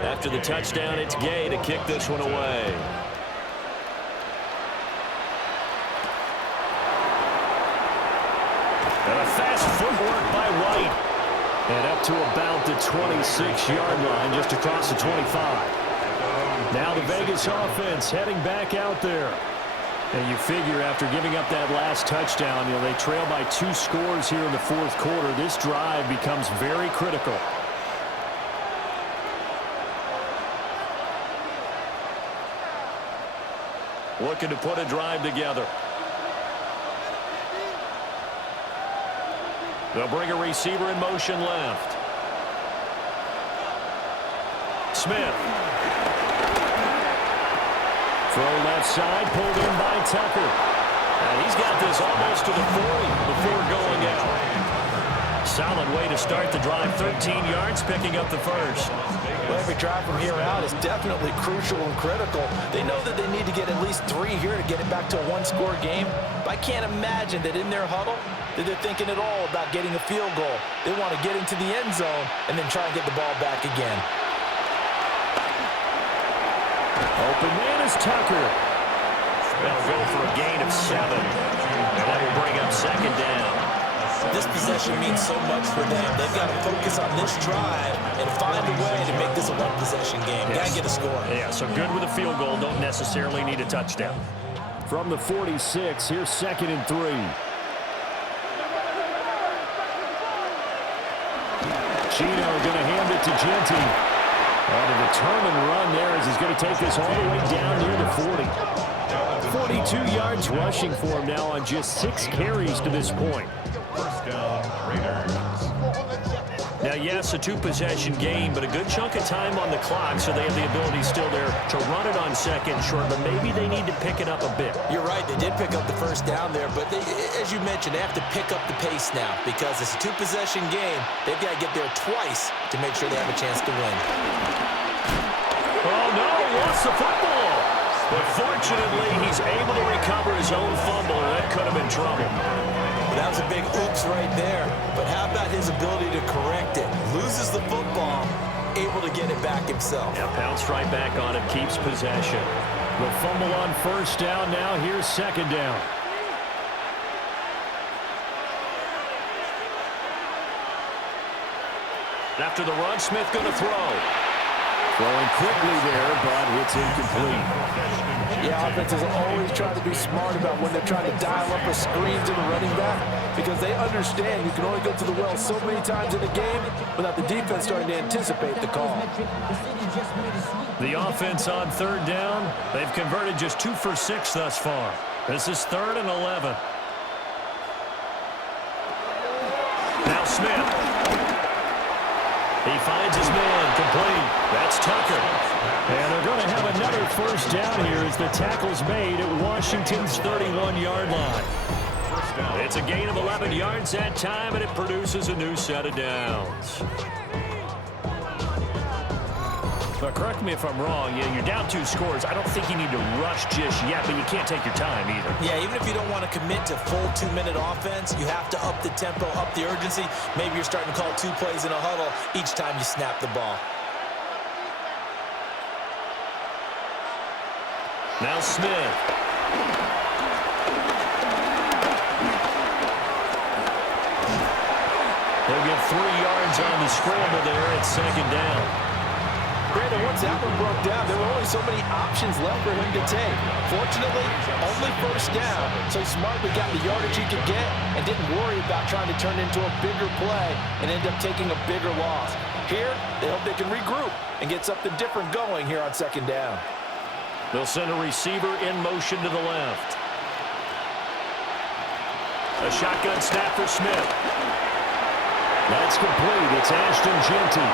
After the touchdown, it's Gay to kick this one away. And a fast footwork by White. And up to about the 26-yard line, just across the 25. Now the Vegas offense heading back out there. And you figure after giving up that last touchdown, they trail by 2 scores here in the fourth quarter. This drive becomes very critical. Looking to put a drive together. They'll bring a receiver in motion left. Smith. Throw left side, pulled in by Tucker. And he's got this almost to the 40 before going out. Solid way to start the drive. 13 yards, picking up the first. Well, every drive from here out is definitely crucial and critical. They know that they need to get at least 3 here to get it back to a one-score game. But I can't imagine that in their huddle that they're thinking at all about getting a field goal. They want to get into the end zone and then try and get the ball back again. Open man is Tucker. They'll go for a gain of 7. And that will bring up second down. This possession means so much for them. They've got to focus on this drive and find a way to make this a one-possession game. Got to get a score. Yeah, so good with a field goal. Don't necessarily need a touchdown. From the 46, here's 2nd and 3. Chino going to hand it to Genty. And a determined run there as he's going to take this all the way down near the 40. 42 yards rushing for him now on just 6 carries to this point. First down, Raiders. Now, yes, a 2-possession game, but a good chunk of time on the clock, so they have the ability still there to run it on second short, but maybe they need to pick it up a bit. You're right, they did pick up the first down there, but they, as you mentioned, they have to pick up the pace now because it's a 2-possession game. They've got to get there twice to make sure they have a chance to win. Oh, no, he lost the football. But fortunately, he's able to recover his own fumble, and that could have been trouble. That was a big oops right there. But how about his ability to correct it? Loses the football, able to get it back himself. Yeah, pounced right back on it, keeps possession. The fumble on first down now. Here's 2nd down. After the run, Smith going to throw. Throwing quickly there, but it's incomplete. Yeah, offenses always try to be smart about when they're trying to dial up a screen to the running back because they understand you can only go to the well so many times in a game without the defense starting to anticipate the call. The offense on 3rd down, they've converted just 2 for 6 thus far. This is 3rd and 11. Now Smith. He finds his man, complete. That's Tucker. And they're going to have another first down here as the tackle's made at Washington's 31-yard line. It's a gain of 11 yards that time, and it produces a new set of downs. But correct me if I'm wrong, you're down 2 scores. I don't think you need to rush just yet, but you can't take your time either. Yeah, even if you don't want to commit to full 2-minute offense, you have to up the tempo, up the urgency. Maybe you're starting to call 2 plays in a huddle each time you snap the ball. Now Smith. He'll get 3 yards on the scramble there at 2nd down. Brandon, once that one broke down, there were only so many options left for him to take. Fortunately, only first down, so he smartly got the yardage he could get and didn't worry about trying to turn it into a bigger play and end up taking a bigger loss. Here, they hope they can regroup and get something different going here on 2nd down. They'll send a receiver in motion to the left. A shotgun snap for Smith. That's complete. It's Ashton Genty.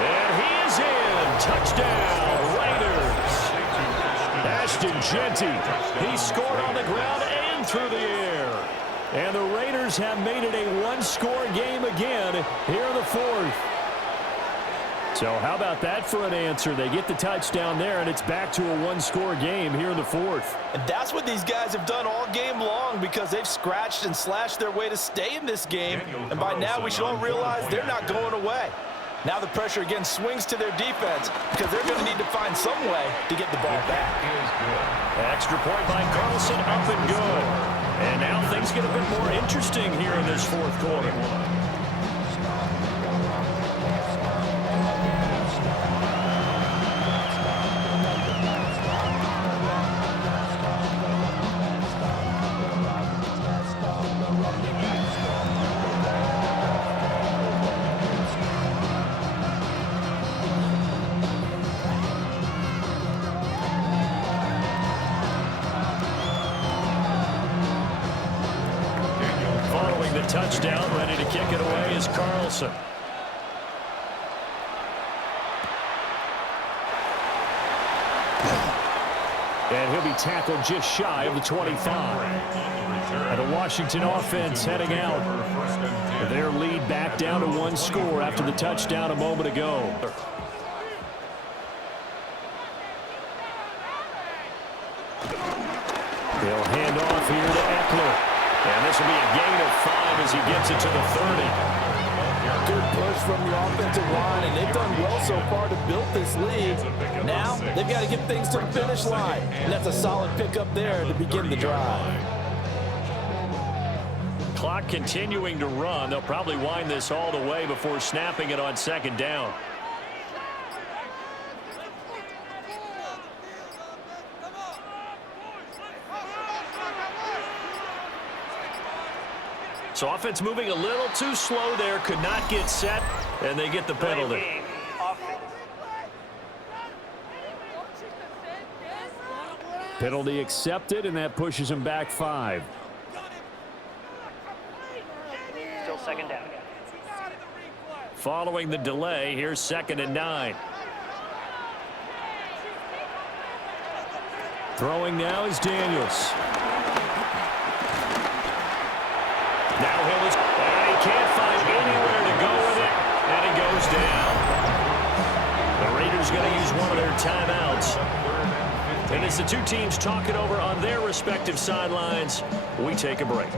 And he is in. Touchdown, Raiders. Ashton Genty. He scored on the ground and through the air. And the Raiders have made it a 1-score game again here in the 4th. So how about that for an answer? They get the touchdown there, and it's back to a 1-score game here in the 4th. And that's what these guys have done all game long because they've scratched and slashed their way to stay in this game. And by now, we should all realize they're not going away. Now the pressure again swings to their defense because they're going to need to find some way to get the ball back. Extra point by Carlson, up and good. And now things get a bit more interesting here in this 4th quarter. Touchdown, ready to kick it away is Carlson. And he'll be tackled just shy of the 25. And the Washington offense heading out. Their lead back down to 1 score after the touchdown a moment ago. handoff here to Eckler. And this will be a gain of 5 as he gets it to the 30. Good push from the offensive line, and they've done well so far to build this lead. Now, they've got to get things to the finish line, and that's a solid pickup there to begin the drive. Clock continuing to run. They'll probably wind this all the way before snapping it on second down. So offense moving a little too slow there. Could not get set, and they get the penalty. Penalty accepted, and that pushes him back 5. Still second down. Following the delay, here's 2nd and 9. Throwing now is Daniels. Now and he can't find anywhere to go with it, and he goes down. The Raiders going to use one of their timeouts. And as the two teams talk it over on their respective sidelines, we take a break.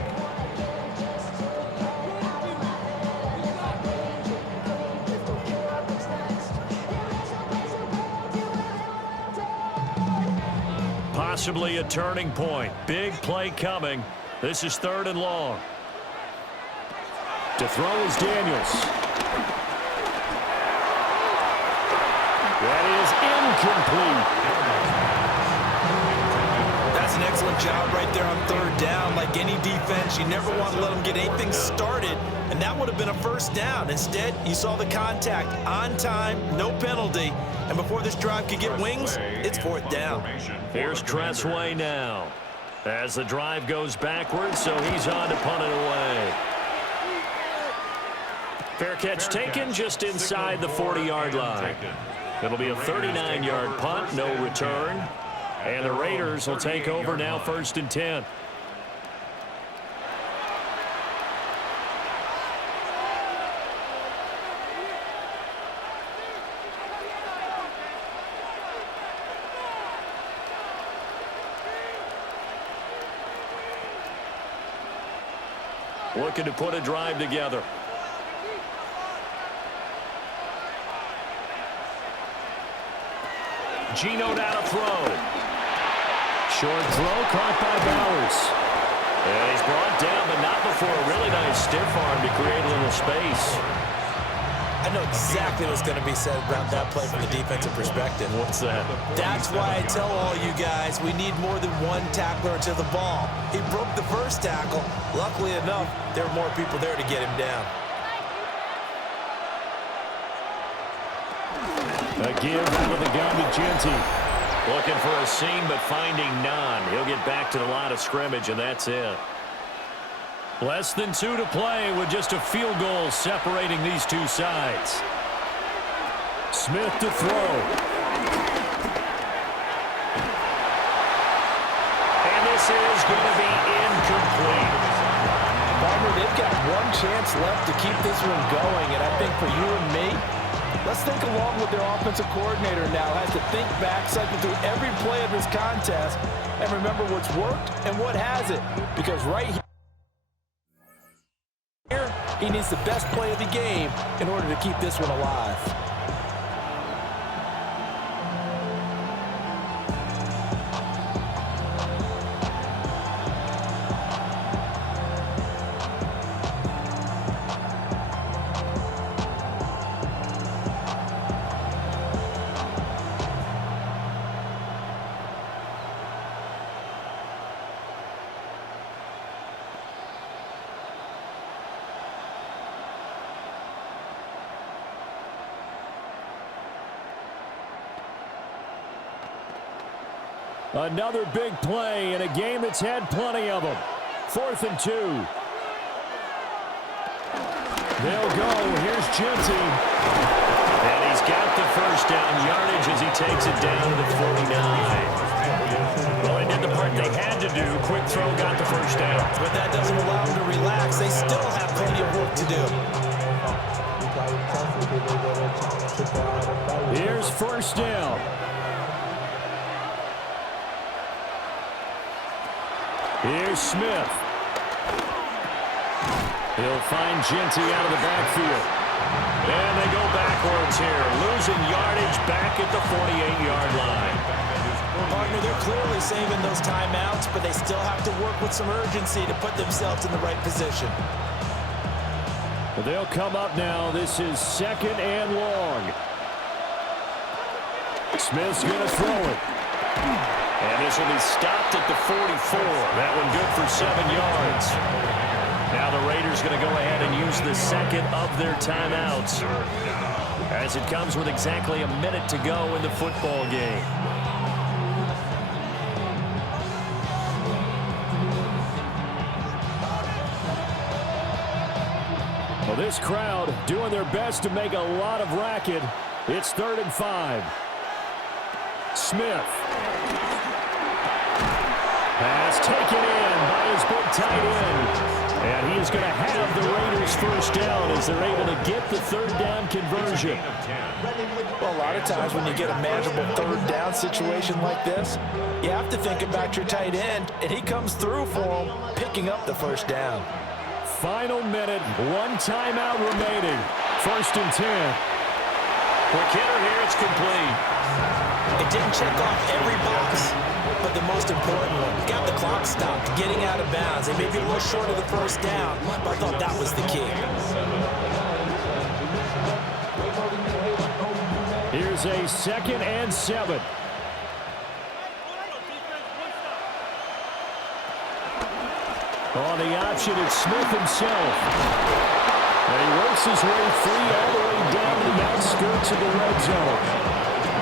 Possibly a turning point. Big play coming. This is 3rd and long. To throw is Daniels. That is incomplete. That's an excellent job right there on 3rd down. Like any defense, you never want to let them get anything started, and that would have been a 1st down. Instead, you saw the contact on time, no penalty, and before this drive could get wings, it's 4th down. Here's Tressway now as the drive goes backwards, so he's on to punt it away. Fair catch taken just inside the 40-yard line. It'll be a 39-yard punt, no return. And the Raiders will take over now 1st and 10. Looking to put a drive together. Geno now to throw. Short throw caught by Bowers. And he's brought down, but not before a really nice stiff arm to create a little space. I know exactly what's going to be said about that play from the defensive perspective. What's that? That's why I tell all you guys we need more than one tackler into the ball. He broke the first tackle. Luckily enough, there were more people there to get him down. A give out of the gun to Genty. Looking for a seam, but finding none. He'll get back to the line of scrimmage, and that's it. Less than 2 to play with just a field goal separating these two sides. Smith to throw. And this is going to be incomplete. Farmer, they've got one chance left to keep this one going, and I think for you and me, let's think along with their offensive coordinator now. Has to think back, cycle through every play of this contest, and remember what's worked and what hasn't. Because right here, he needs the best play of the game in order to keep this one alive. Another big play in a game that's had plenty of them. 4th and 2. They'll go. Here's Genty. And he's got the first down yardage as he takes it down to the 49. Well, they did the part they had to do. Quick throw got the first down. But that doesn't allow them to relax. They still have plenty of work to do. Here's 1st down. Here's Smith. He'll find Genty out of the backfield. And they go backwards here, losing yardage back at the 48-yard line. Partner, they're clearly saving those timeouts, but they still have to work with some urgency to put themselves in the right position. They'll come up now. This is 2nd and long. Smith's going to throw it. And this will be stopped at the 44. That one good for 7 yards. Now the Raiders going to go ahead and use the second of their timeouts as it comes with exactly a minute to go in the football game. Well, this crowd doing their best to make a lot of racket. It's 3rd and 5. Smith. Pass taken in by his big tight end. And he's going to have the Raiders first down as they're able to get the 3rd down conversion. Well, a lot of times when you get a manageable 3rd down situation like this, you have to think about your tight end, and he comes through for him, picking up the 1st down. Final minute, 1 timeout remaining. 1st and 10. Quick hitter here, it's complete. It didn't check off every box, but the most important one, got the clock stopped, getting out of bounds. They may be a little short of the 1st down, but I thought that was the key. Here's a 2nd and 7. On the option, it's Smith himself. And he works his way free all the way down to the outskirts of the red zone.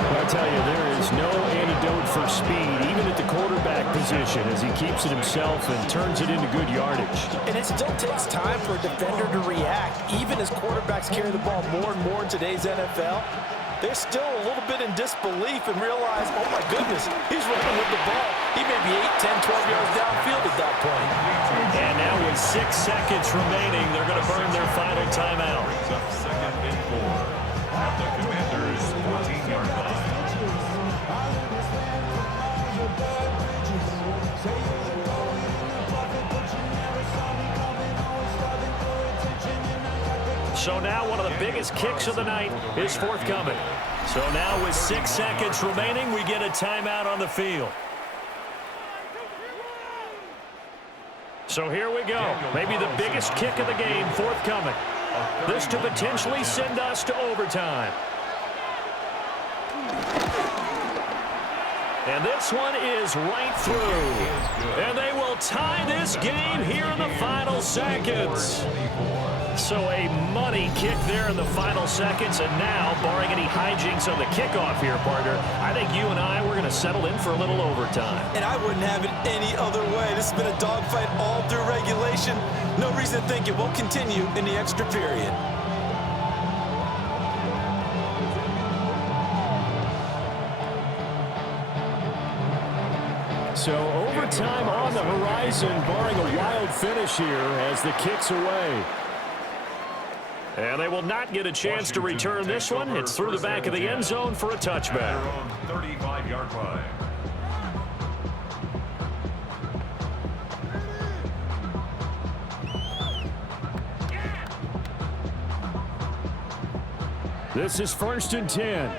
I tell you, there is no antidote for speed, even at the quarterback position, as he keeps it himself and turns it into good yardage. And it still takes time for a defender to react. Even as quarterbacks carry the ball more and more in today's NFL, they're still a little bit in disbelief and realize, oh my goodness, he's running with the ball. He may be 8, 10, 12 yards downfield at that point. And now with 6 seconds remaining, they're going to burn their final timeout. 2nd and 4 at the Commanders' 14-yard line. So now one of the biggest kicks of the night is forthcoming. So now with 6 seconds remaining, we get a timeout on the field. So here we go. Maybe the biggest kick of the game forthcoming. This to potentially send us to overtime. And this one is right through. And they will tie this game here in the final seconds. So a money kick there in the final seconds. And now, barring any hijinks on the kickoff here, partner, I think you and I, we're going to settle in for a little overtime. And I wouldn't have it any other way. This has been a dogfight all through regulation. No reason to think it won't continue in the extra period. So overtime on the horizon, barring a wild finish here as the kick's away. And they will not get a chance to return this one. It's through the back of the end zone for a touchback. 35-yard line. This is 1st and 10.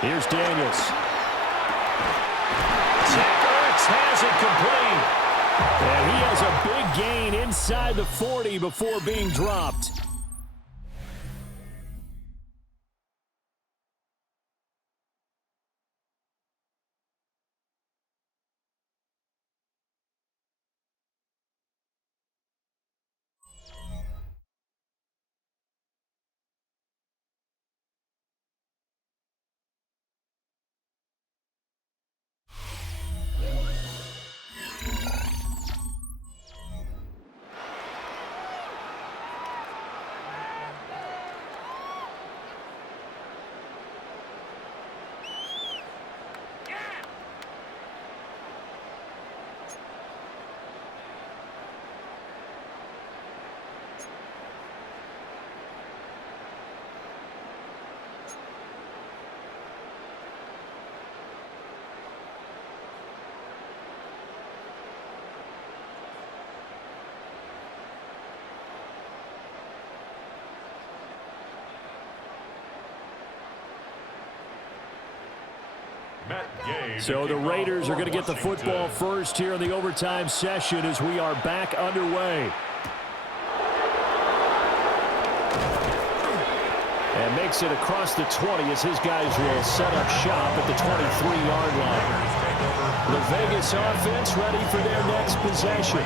Here's Daniels. Has it complete. And he has a big gain inside the 40 before being dropped. So the Raiders are going to get the football first here in the overtime session as we are back underway. And makes it across the 20 as his guys will set up shop at the 23-yard line. The Vegas offense ready for their next possession.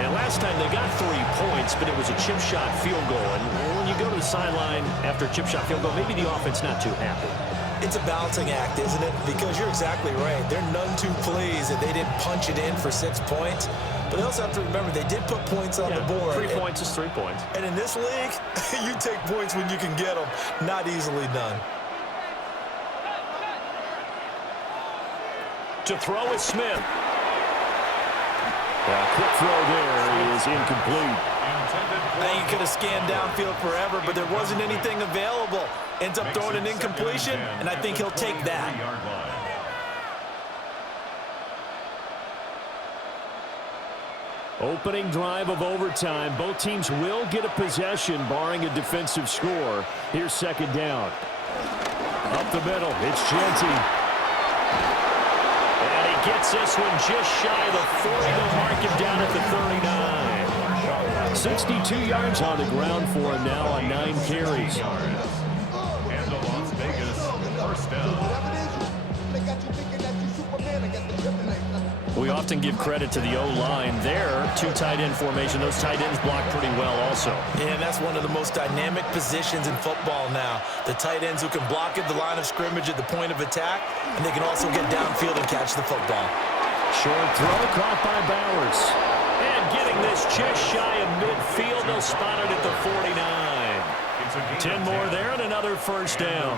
And last time they got 3 points, but it was a chip shot field goal. And when you go to the sideline after a chip shot field goal, maybe the offense not too happy. It's a balancing act, isn't it? Because you're exactly right. They're none too pleased that they didn't punch it in for 6 points. But they also have to remember they did put points on the board. 3 points is 3 points. And in this league, you take points when you can get them. Not easily done. To throw is Smith. Quick throw there is incomplete. I think he could have scanned downfield forever, but there wasn't anything available. Ends up throwing an incompletion, and I think he'll take that. Opening drive of overtime. Both teams will get a possession, barring a defensive score. Here's second down. Up the middle, it's Genty. And he gets this one just shy of the 40. They'll mark him down at the 39. 62 yards on the ground for him now on 9 carries. And the Las Vegas first down. We often give credit to the O-line there. 2 tight end formation. Those tight ends block pretty well also. Yeah, and that's one of the most dynamic positions in football now. The tight ends who can block at the line of scrimmage at the point of attack, and they can also get downfield and catch the football. Short throw caught by Bowers. And getting this just shy of midfield. They'll spot it at the 49. 10 more there and another first down.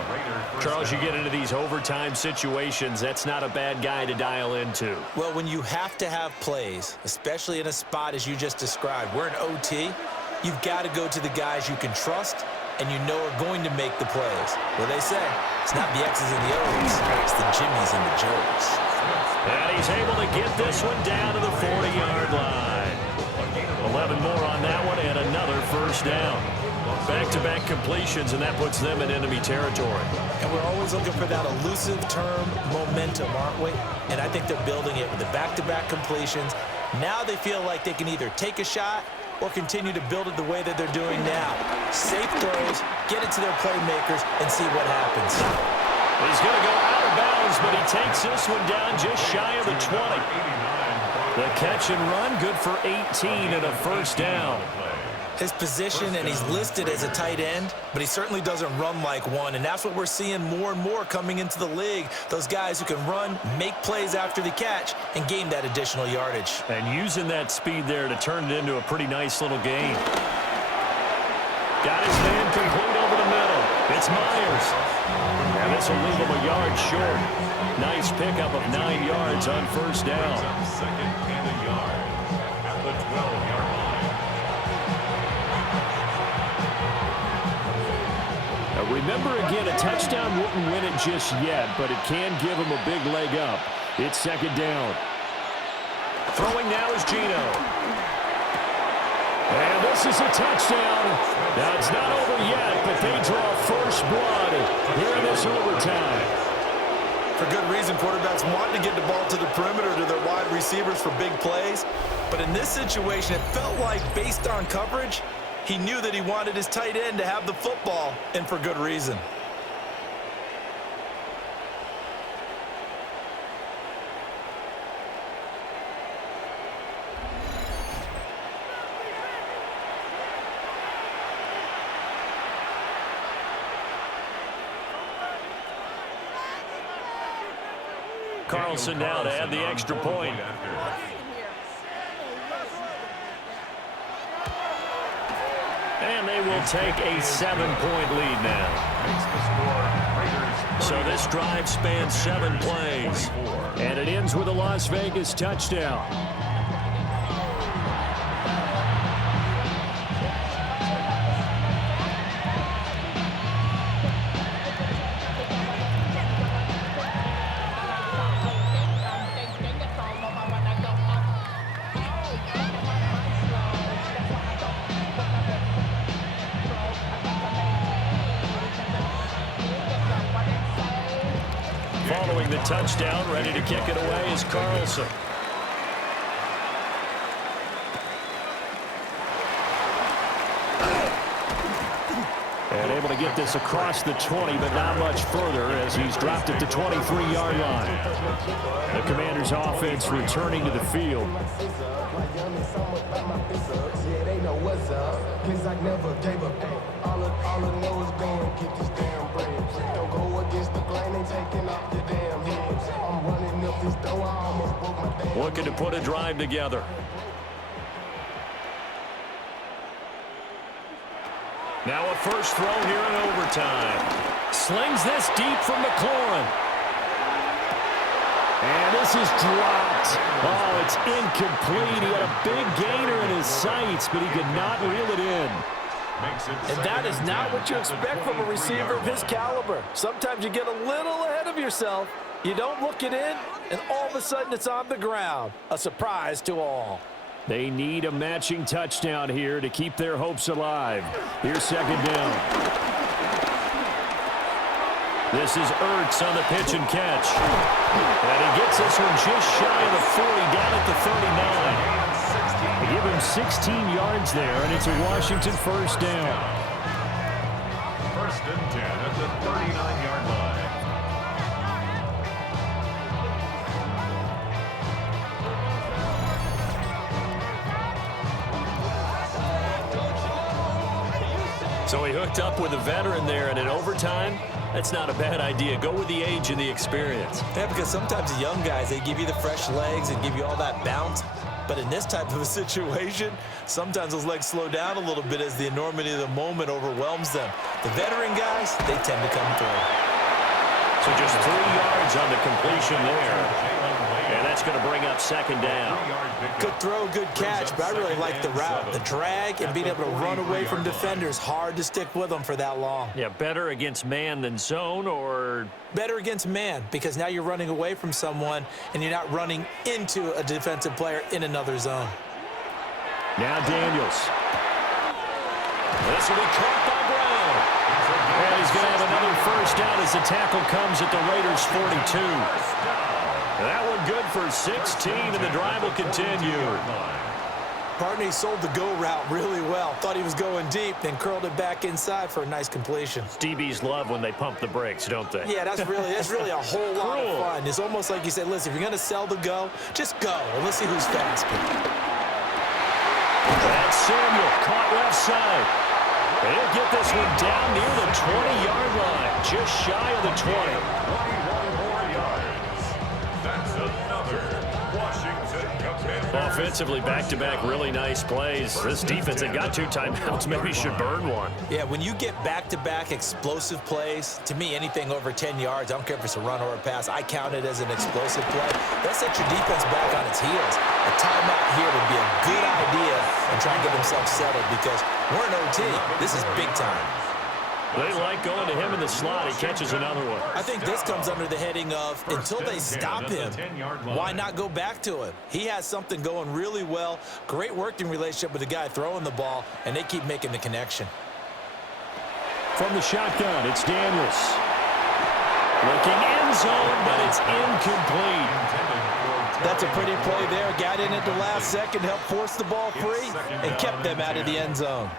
Charles, you get into these overtime situations, that's not a bad guy to dial into. Well, when you have to have plays, especially in a spot as you just described, we're in OT, you've got to go to the guys you can trust and you know are going to make the plays. Well, they say, it's not the X's and the O's, it's the Jimmies and the Joes. And he's able to get this one down to the 40-yard line. 11 more on that one and another first down. Back-to-back completions, and that puts them in enemy territory. And we're always looking for that elusive term momentum, aren't we? And I think they're building it with the back-to-back completions. Now they feel like they can either take a shot or continue to build it the way that they're doing now. Safe throws, get it to their playmakers, and see what happens. He's going to go out of bounds, but he takes this one down just shy of the 20. The catch and run, good for 18 and a first down. His position, and he's listed as a tight end, but he certainly doesn't run like one, and that's what we're seeing more and more coming into the league. Those guys who can run, make plays after the catch, and gain that additional yardage. And using that speed there to turn it into a pretty nice little gain. Got his man complete over the middle. It's Myers. And this will leave him a yard short. Nice pickup of 9 yards on first down. Second and a yard at the 12-yard line. Remember, again, a touchdown wouldn't win it just yet, but it can give him a big leg up. It's second down. Throwing now is Gino. And this is a touchdown. Now, it's not over yet, but they draw first blood here in this overtime. For good reason, quarterbacks want to get the ball to the perimeter to their wide receivers for big plays. But in this situation, it felt like, based on coverage, he knew that he wanted his tight end to have the football, and for good reason. Carlson now to add the extra point. And they will take a 7-point lead now. So this drive spans 7 plays. And it ends with a Las Vegas touchdown. following the touchdown. Ready to kick it away is Carlson. And able to get this across the 20, but not much further as he's dropped at the 23-yard line. The Commanders' offense returning to the field. Looking to put a drive together. Now a first throw here in overtime. Slings this deep from McLaurin. And this is dropped. Oh, it's incomplete. He had a big gainer in his sights, but he could not reel it in. And that is not what you expect from a receiver of his caliber. Sometimes you get a little ahead of yourself. You don't look it in, and all of a sudden it's on the ground. A surprise to all. They need a matching touchdown here to keep their hopes alive. Here's second down. This is Ertz on the pitch and catch. And he gets this one just shy of the 40, down at the 39. They give him 16 yards there, and it's a Washington first down. First and 10 at the 39-yard line. So he hooked up with a veteran there, and in overtime, that's not a bad idea. Go with the age and the experience. Yeah, because sometimes the young guys, they give you the fresh legs and give you all that bounce. But in this type of a situation, sometimes those legs slow down a little bit as the enormity of the moment overwhelms them. The veteran guys, they tend to come through. So just 3 yards on the completion there. And that's going to bring up second down. Good throw, good catch, but I really like the route. The drag and being able to run away from defenders. Hard to stick with them for that long. Yeah, better against man than zone, or? Better against man, because now you're running away from someone and you're not running into a defensive player in another zone. Now Daniels. This will be caught by Brown. And he's going to have another first down as the tackle comes at the Raiders' 42. That one good for 16, and the drive will continue. Partner, he sold the go route really well. Thought he was going deep, then curled it back inside for a nice completion. DBs love when they pump the brakes, don't they? Yeah, that's really a whole lot of fun. It's almost like you said, listen, if you're going to sell the go, just go, and let's see who's faster. That's Samuel, caught left side. He'll get this one down near the 20-yard line, just shy of the 20. 21 more yards. That's another Washington Commanders. Offensively, back-to-back really nice plays. This defense had got 2 timeouts, maybe should burn one. Yeah, when you get back-to-back explosive plays, to me, anything over 10 yards, I don't care if it's a run or a pass, I count it as an explosive play. That sets your defense back on its heels. A timeout here would be a good idea and try and get themselves settled because we're in OT. This is big time. They like going to him in the slot. He catches another one. I think this comes under the heading of until they stop him, why not go back to him? He has something going really well. Great working relationship with the guy throwing the ball, and they keep making the connection. From the shotgun, it's Daniels. Looking end zone, but it's incomplete. That's a pretty play there. Got in at the last second, helped force the ball free, and kept them out of the end zone.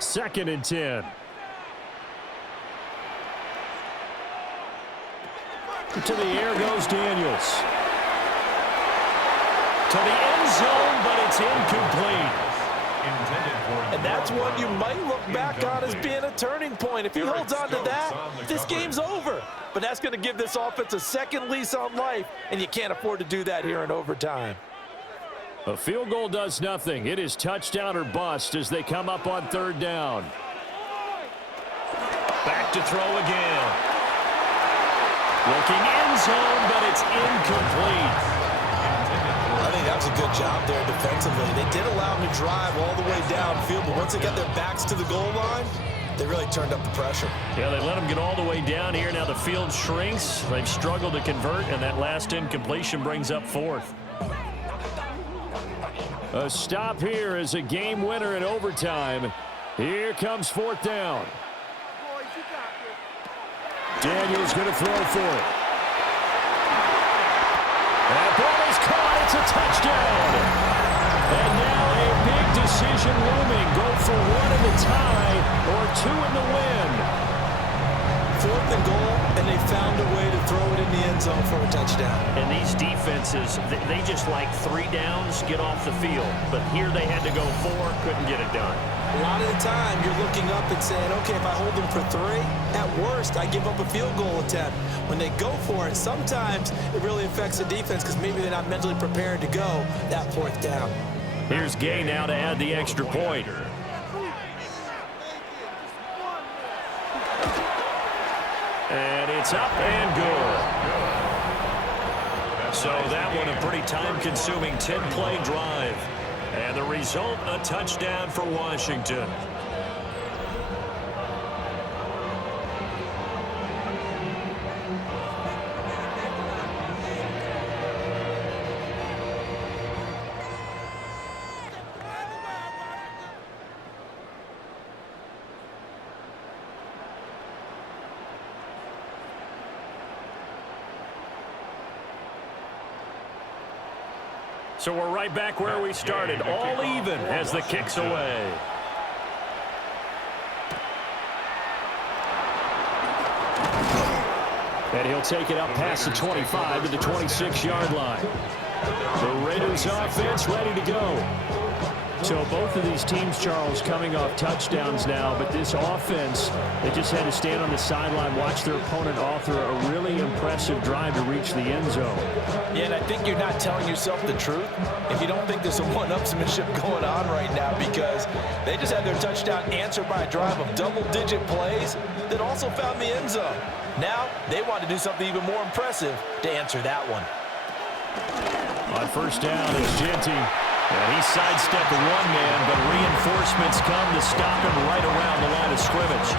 Second and 10. To the air goes Daniels. To the end zone, but it's incomplete. And that's one you might look back on as being a turning point. If he holds on to that, this game's over. But that's going to give this offense a second lease on life, and you can't afford to do that here in overtime. A field goal does nothing. It is touchdown or bust as they come up on third down. Back to throw again. Looking end zone, but it's incomplete. I think that was a good job there defensively. They did allow him to drive all the way downfield, but once they got their backs to the goal line, they really turned up the pressure. Yeah, they let them get all the way down here. Now the field shrinks. They've struggled to convert, and that last incompletion brings up fourth. A stop here is a game winner in overtime. Here comes fourth down. Daniel's going to throw for it. That ball is caught. It's a touchdown. And now a big decision looming. Go for one in the tie or two in the win. Fourth and goal, and they found a way to throw it in the end zone for a touchdown. And these defenses, they just like 3 downs, get off the field. But here they had to go 4, couldn't get it done. A lot of the time, you're looking up and saying, okay, if I hold them for 3, at worst, I give up a field goal attempt. When they go for it, sometimes it really affects the defense because maybe they're not mentally prepared to go that fourth down. Here's Gay now to add the extra point. And it's up and good. So that one a pretty time-consuming 10-play drive. And the result, a touchdown for Washington. So we're right back where we started, all even as the kick's away. And he'll take it up past the 25 to the 26-yard line. The Raiders offense ready to go. So both of these teams, Charles, coming off touchdowns now, but this offense, they just had to stand on the sideline, watch their opponent author a really impressive drive to reach the end zone. Yeah, and I think you're not telling yourself the truth if you don't think there's some one-upsmanship going on right now, because they just had their touchdown answered by a drive of double-digit plays that also found the end zone. Now they want to do something even more impressive to answer that one. On first down is Genty. And he sidestepped one man, but reinforcements come to stop him right around the line of scrimmage.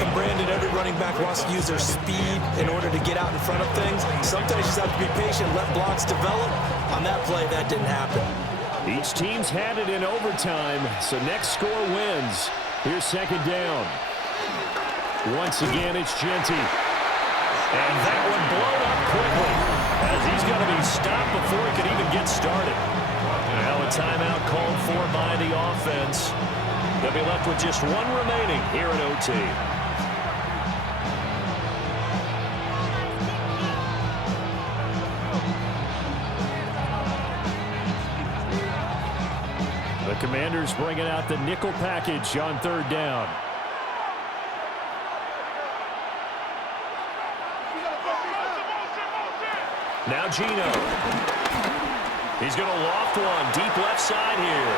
And Brandon, every running back wants to use their speed in order to get out in front of things. Sometimes you just have to be patient, let blocks develop. On that play, that didn't happen. Each team's had it in overtime, so next score wins. Here's second down. Once again, it's Genty. And that one blown up quickly, as he's going to be stopped before he could even get started. Now a timeout called for by the offense. They'll be left with just one remaining here in OT. The Commanders bringing out the nickel package on third down. Now Gino. He's going to loft one deep left side here.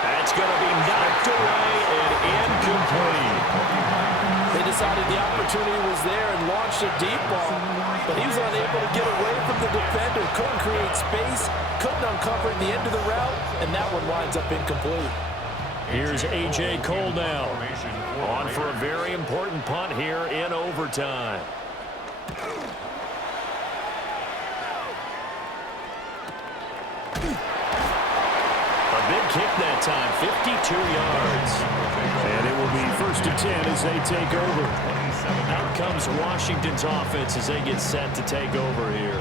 That's going to be knocked away and incomplete. They decided the opportunity was there and launched a deep ball, but he was unable to get away from the defender, couldn't create space, couldn't uncover the end of the route, and that one winds up incomplete. Here's A.J. Cole now, on for a very important punt here in overtime. Big kick that time, 52 yards. And it will be 1st and 10 as they take over. Out comes Washington's offense as they get set to take over here.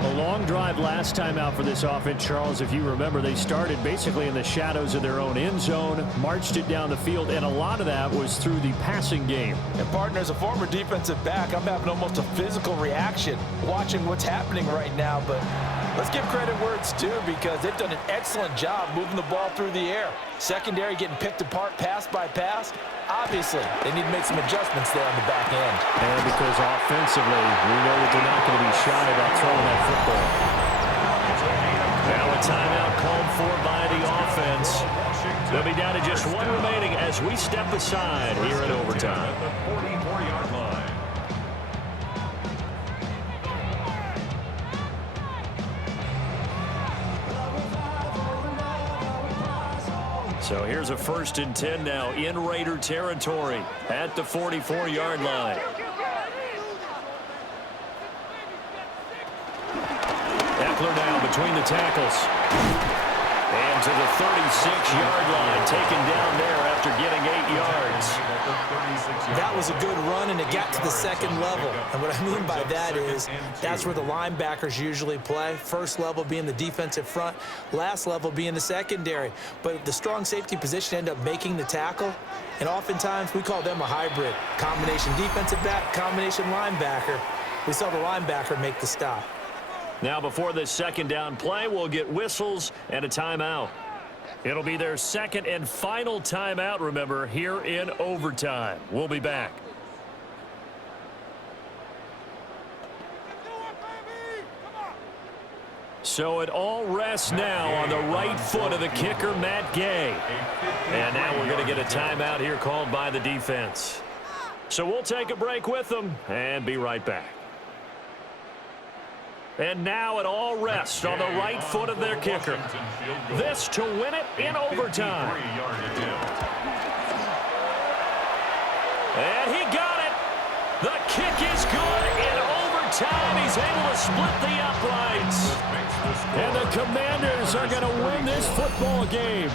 A long drive last time out for this offense, Charles. If you remember, they started basically in the shadows of their own end zone, marched it down the field, and a lot of that was through the passing game. And partner, as a former defensive back, I'm having almost a physical reaction watching what's happening right now, but let's give credit where it's due, because they've done an excellent job moving the ball through the air. Secondary getting picked apart pass by pass. Obviously, they need to make some adjustments there on the back end. And because offensively, we know that they're not going to be shy about throwing that football. Now a timeout called for by the offense. They'll be down to just one remaining as we step aside here in overtime. The 44-yard line. So here's a 1st and 10 now in Raider territory at the 44-yard line. Eckler now between the tackles. And to the 36-yard line, taken down there after getting 8 yards. That was a good run, and it got to the second level. And what I mean by that is that's where the linebackers usually play. First level being the defensive front, last level being the secondary. But the strong safety position ended up making the tackle, and oftentimes we call them a hybrid. Combination defensive back, combination linebacker. We saw the linebacker make the stop. Now before this second down play, we'll get whistles and a timeout. It'll be their second and final timeout, remember, here in overtime. We'll be back. So it all rests now on the right foot of the kicker, Matt Gay. And now we're going to get a timeout here called by the defense. So we'll take a break with them and be right back. And now it all rests on the right foot of their kicker. This to win it in overtime. And he got it. The kick is good in overtime. He's able to split the uprights. And the Commanders are going to win this football game.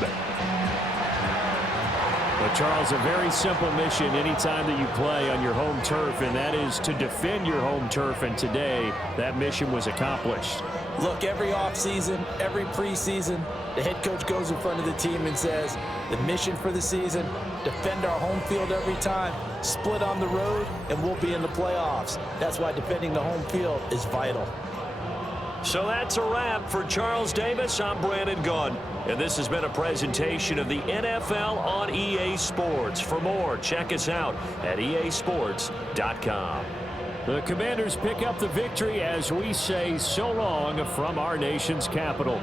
But, Charles, a very simple mission anytime that you play on your home turf, and that is to defend your home turf. And today, that mission was accomplished. Look, every offseason, every preseason, the head coach goes in front of the team and says, the mission for the season, defend our home field every time, split on the road, and we'll be in the playoffs. That's why defending the home field is vital. So that's a wrap for Charles Davis. I'm Brandon Gaudin, and this has been a presentation of the NFL on EA Sports. For more, check us out at easports.com. The Commanders pick up the victory as we say so long from our nation's capital.